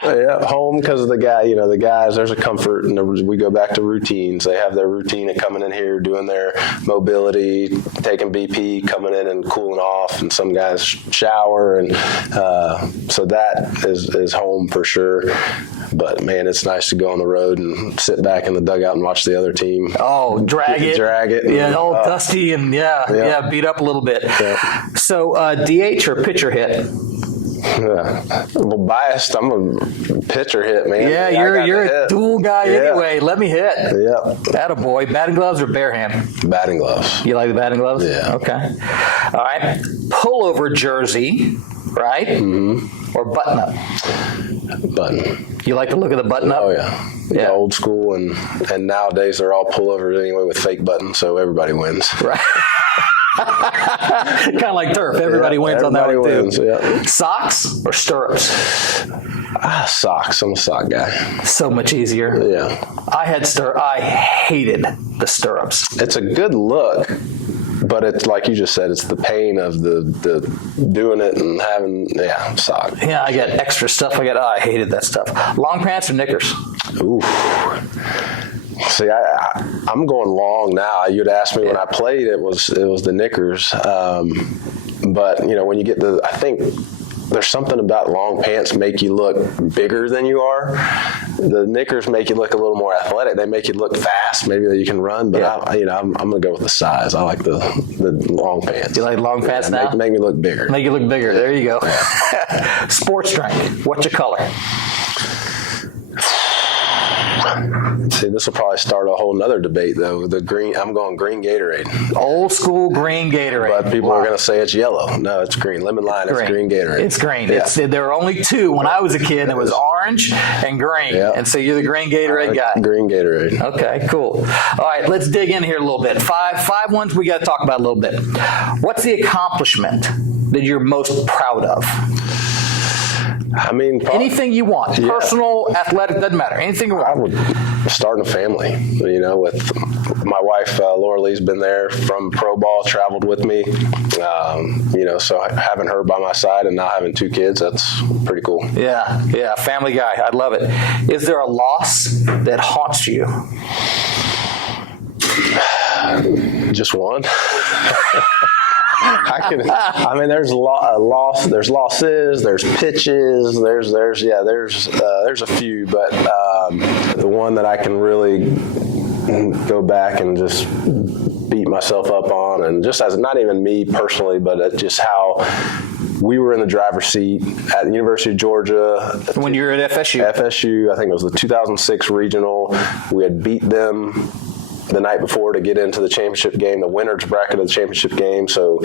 Yeah. Home because of the guys. There's a comfort, and we go back to routines. They have their routine of coming in here, doing their mobility, taking BP, coming in and cooling off, and some guys shower, and so that is home for sure. But man, it's nice to go on the road and sit back in the dugout and watch the other team. Oh, drag it. Yeah, all dusty and beat up a little bit. Yeah. So DH or pitcher hit? Well, biased. I'm a pitcher hit, man. Yeah, you're a dual guy anyway. Let me hit. Yeah. Attaboy. Batting gloves or bare hand? Batting gloves. You like the batting gloves? Yeah. Okay. All right. Pullover jersey, right? Mm-hmm. Or button up? Button. You like the look of the button up? Oh yeah. Yeah. Old school, and nowadays they're all pullovers anyway with fake buttons, so everybody wins. Right. Kind of like turf. Everybody wins on that one too. Yeah. Socks or stirrups? Socks. I'm a sock guy. So much easier. Yeah. I hated the stirrups. It's a good look, but it's like you just said, it's the pain of the doing it and having sock. Yeah, I got extra stuff. I hated that stuff. Long pants or knickers? Ooh. See, I'm going long now. You'd asked me when I played, it was the knickers. But when you get I think there's something about long pants make you look bigger than you are. The knickers make you look a little more athletic. They make you look fast, maybe that you can run. But I'm gonna go with the size. I like the long pants. You like long pants now? Make me look bigger. Make you look bigger. There you go. Sports drink. What's your color? See, this will probably start a whole nother debate, though. The green, I'm going green Gatorade. Old school green Gatorade. But people are going to say it's yellow. No, it's green. Lemon lime, it's green Gatorade. It's green. Yeah. There were only two when I was a kid. It was orange and green. Yeah. And so you're the green Gatorade guy. Green Gatorade. Okay, cool. All right, let's dig in here a little bit. Five ones we got to talk about a little bit. What's the accomplishment that you're most proud of? I mean, anything you want, personal, athletic, doesn't matter. Anything you want. I would start a family. With my wife, Laura Lee's been there from pro ball, traveled with me. So having her by my side and now having two kids, that's pretty cool. Yeah, family guy. I love it. Is there a loss that haunts you? Just one. There's there's losses, there's pitches, there's a few, but the one that I can really go back and just beat myself up on, and just as not even me personally, but just how we were in the driver's seat at the University of Georgia. When you were at FSU? FSU, I think it was the 2006 regional. We had beat them the night before to get into the championship game, the winner's bracket of the championship game. So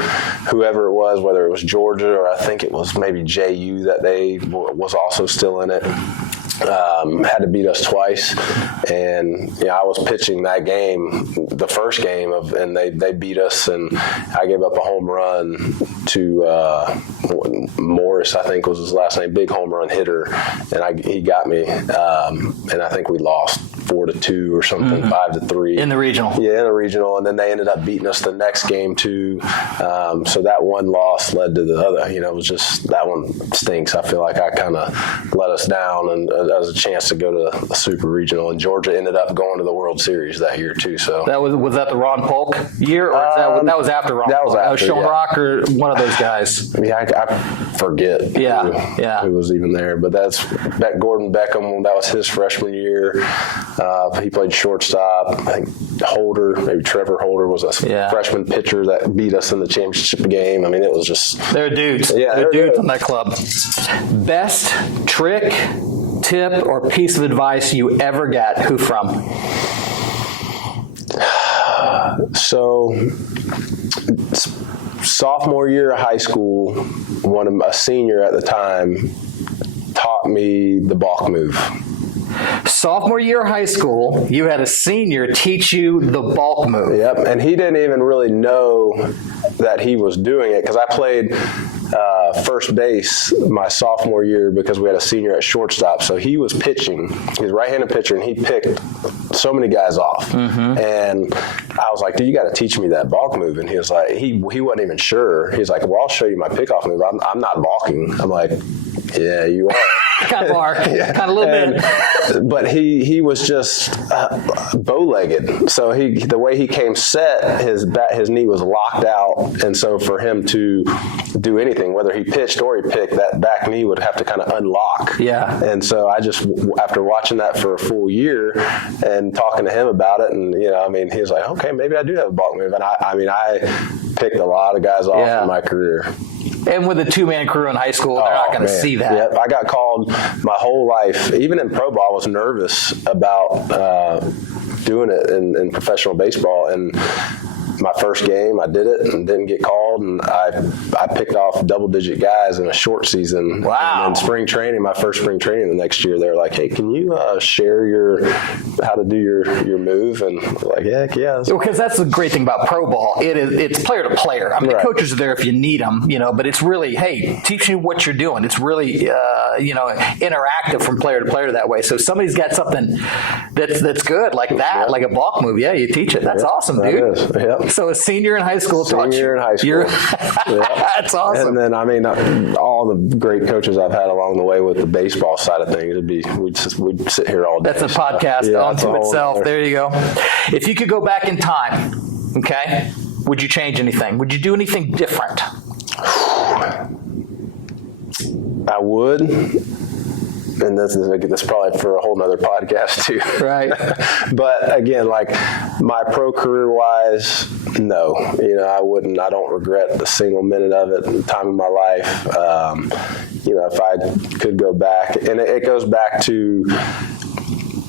whoever it was, whether it was Georgia or I think it was maybe JU that day was also still in it, had to beat us twice. And I was pitching that game, the first game, and they beat us, and I gave up a home run to Morris, I think was his last name, big home run hitter, and he got me, and I think we lost 4-2 or something, 5-3 in the regional. Yeah, in the regional, and then they ended up beating us the next game too. So that one loss led to the other. It was just that one stinks. I feel like I kind of let us down, and that was a chance to go to a super regional. And Georgia ended up going to the World Series that year too. So was that the Ron Polk year, or that was after Ron? That was after. Sean Rock or one of those guys. Yeah, forget who was even there. But that's Gordon Beckham. That was his freshman year. He played shortstop. I think Holder, maybe Trevor Holder, was a freshman pitcher that beat us in the championship game. I mean, it was just... They're dudes. Yeah, they're dudes on that club. Best trick, tip, or piece of advice you ever got? Who from? So, sophomore year of high school, a senior at the time taught me the balk move. Sophomore year of high school, you had a senior teach you the balk move. Yep, and he didn't even really know that he was doing it because I played first base my sophomore year because we had a senior at shortstop. So he was pitching. He's a right-handed pitcher, and he picked so many guys off. Mm-hmm. And I was like, dude, you got to teach me that balk move. And he was like, he wasn't even sure. He's like, well, I'll show you my pickoff move. I'm not balking. I'm like, yeah, you are. Kind of bark, kind of a little bit. But he was just bow-legged. So the way he came set, his knee was locked out, and so for him to do anything, whether he pitched or he picked, that back knee would have to kind of unlock. Yeah. And so I just, after watching that for a full year and talking to him about it, and he was like, okay, maybe I do have a balk move. And I picked a lot of guys off in my career. And with a two-man crew in high school, they're not going to see that. Yeah, I got called my whole life. Even in pro ball, I was nervous about doing it in professional baseball. And my first game, I did it and didn't get called. And I picked off double-digit guys in a short season. Wow. And in spring training, my first spring training the next year, they were like, hey, can you share how to do your move? And I was like, heck yeah. Because that's the great thing about pro ball. It's player to player. I mean, the coaches are there if you need them, but it's really, hey, teach me what you're doing. It's really, interactive from player to player that way. So somebody's got something that's good like that, like a balk move. Yeah, you teach it. That's awesome, dude. That is. Yep. So a senior in high school taught you. Senior in high school. That's awesome. And then, all the great coaches I've had along the way with the baseball side of things, we'd sit here all day. That's a podcast unto itself. There you go. If you could go back in time, okay, would you change anything? Would you do anything different? I would. And that's probably for a whole nother podcast too. Right. But again, like my pro career wise, no, I wouldn't. I don't regret a single minute of it, the time of my life. If I could go back, and it goes back to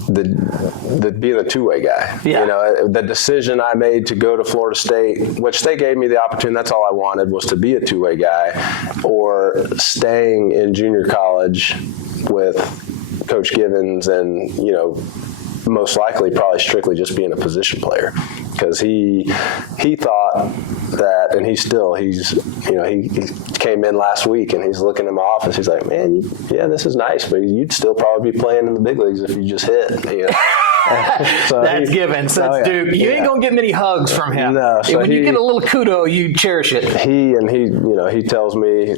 the being a two-way guy. Yeah. The decision I made to go to Florida State, which they gave me the opportunity, that's all I wanted, was to be a two-way guy, or staying in junior college with Coach Givens and, most likely probably strictly just being a position player, because he thought that, and he came in last week and he's looking in my office. He's like, man, this is nice, but you'd still probably be playing in the big leagues if you just hit. So that's Givens. That's Duke. You ain't gonna get many hugs from him. No. So when you get a little kudo, you cherish it. He tells me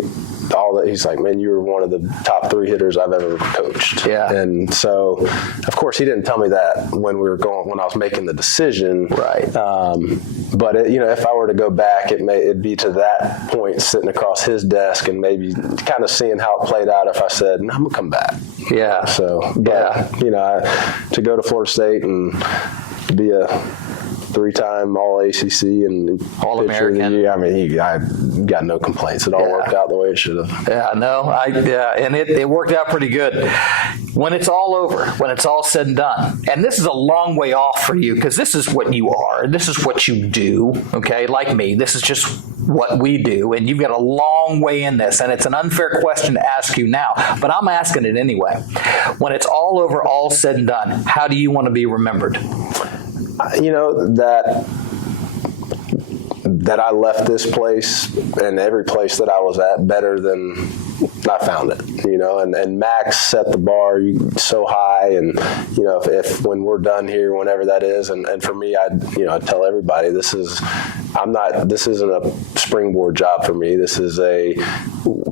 all that. He's like, man, you were one of the top 3 hitters I've ever coached. Yeah. And so, of course, he didn't tell me that when I was making the decision. Right. But if I were to go back, it'd be to that point, sitting across his desk and maybe kind of seeing how it played out. If I said, no, I'm gonna come back. Yeah. So, but to go to Florida State and be a 3-time All ACC and All American. I got no complaints. It all worked out the way it should have. Yeah, no, and it worked out pretty good. When it's all over, when it's all said and done, and this is a long way off for you because this is what you are, this is what you do. Okay, like me, this is just what we do, and you've got a long way in this, and it's an unfair question to ask you now, but I'm asking it anyway. When it's all over, all said and done, how do you want to be remembered? That I left this place and every place that I was at better than I found it, and Max set the bar so high, and if when we're done here, whenever that is, and for me, I tell everybody this isn't a springboard job for me. This is a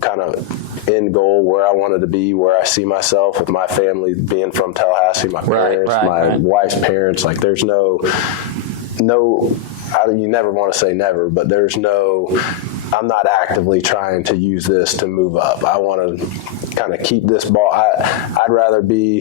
kind of end goal where I wanted to be, where I see myself with my family, being from Tallahassee, my parents, my wife's parents. Like there's no, you never want to say never, but there's no I'm not actively trying to use this to move up. I want to kind of keep this ball. I'd rather be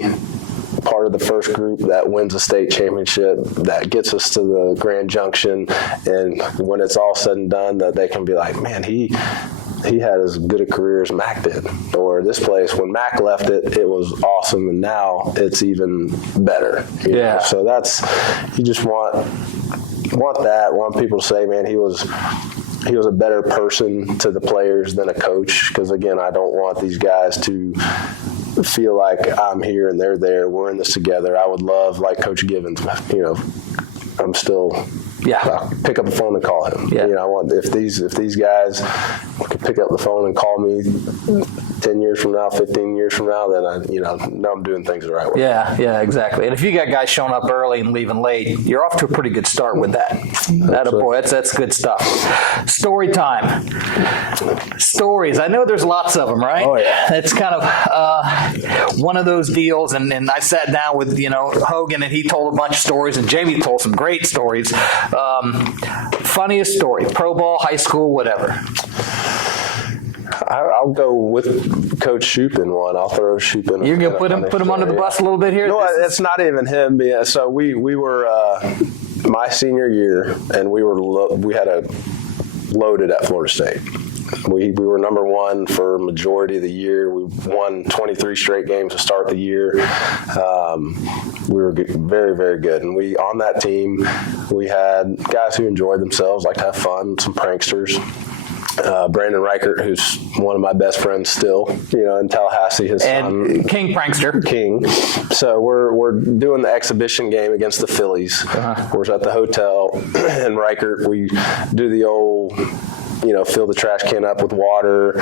part of the first group that wins a state championship, that gets us to the Grand Junction, and when it's all said and done, that they can be like, man, he had as good a career as Mac did. Or this place, when Mac left it, it was awesome, and now it's even better. You know? So that's, you just want people to say, man, he was a better person to the players than a coach. Because again, I don't want these guys to feel like I'm here and they're there. We're in this together. I would love, like Coach Givens, I'm still pick up the phone and call him. I want, if these guys could pick up the phone and call me 10 years from now, 15 years from now, then I know I'm doing things the right way. Yeah, exactly. And if you got guys showing up early and leaving late, you're off to a pretty good start with that. That's good stuff. Story time. Stories. I know there's lots of them, right? Oh yeah. It's kind of one of those deals, and I sat down with Hogan, and he told a bunch of stories, and Jamie told some great stories. Funniest story, pro ball, high school, whatever. I'll go with Coach Shupin one. I'll throw Shupin. You're gonna put him under the bus a little bit here. No, it's not even him. Yeah, so we were my senior year, and we had a loaded at Florida State. We were number one for majority of the year. We won 23 straight games to start the year. We were very, very good. And on that team, we had guys who enjoyed themselves, like to have fun, some pranksters. Brandon Reichert, who's one of my best friends still, in Tallahassee, his son. King prankster. King. So we're doing the exhibition game against the Phillies. We're at the hotel, and Reichert, we do the old, fill the trash can up with water,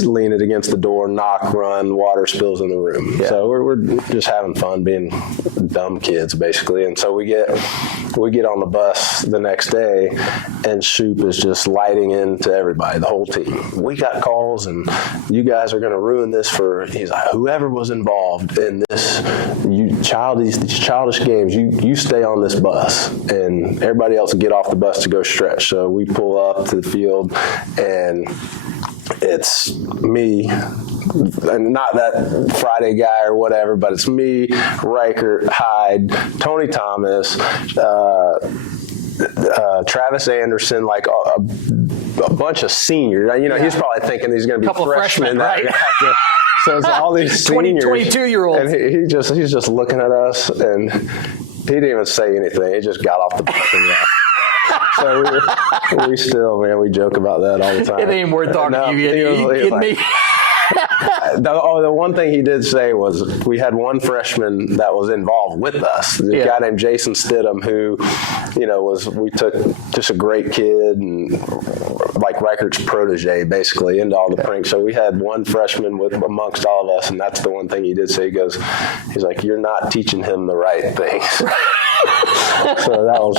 lean it against the door, knock, run, water spills in the room. Yeah. So we're just having fun, being dumb kids, basically. And so we get on the bus the next day, and Shoop is just lighting into everybody, the whole team. We got calls, and you guys are going to ruin this he's like, whoever was involved in this, these childish games, you stay on this bus, and everybody else get off the bus to go stretch. So we pull up to the field, and it's me, and not that Friday guy or whatever, but it's me, Reichert, Hyde, Tony Thomas, Travis Anderson, like a bunch of seniors. He's probably thinking he's going to be couple freshmen, right? So it's all these seniors, 22-year-olds, and he's just looking at us, and he didn't even say anything. He just got off the bus and left. So we still, man, we joke about that all the time. It ain't worth talking to you. You kidding me? The one thing he did say was we had one freshman that was involved with us. A guy named Jason Stidham, who, we took just a great kid and like Reichert's protege, basically, into all the pranks. So we had one freshman amongst all of us, and that's the one thing he did say. He's like, you're not teaching him the right things. So that was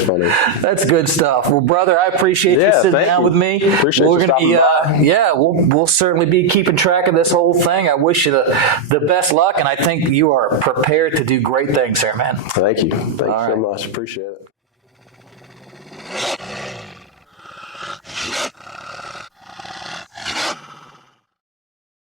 funny. That's good stuff. Well, brother, I appreciate you sitting down with me. Appreciate you stopping by. We'll certainly be keeping track of this whole thing. I wish you the best luck, and I think you are prepared to do great things here, man. Thank you. Thank you so much. Appreciate it.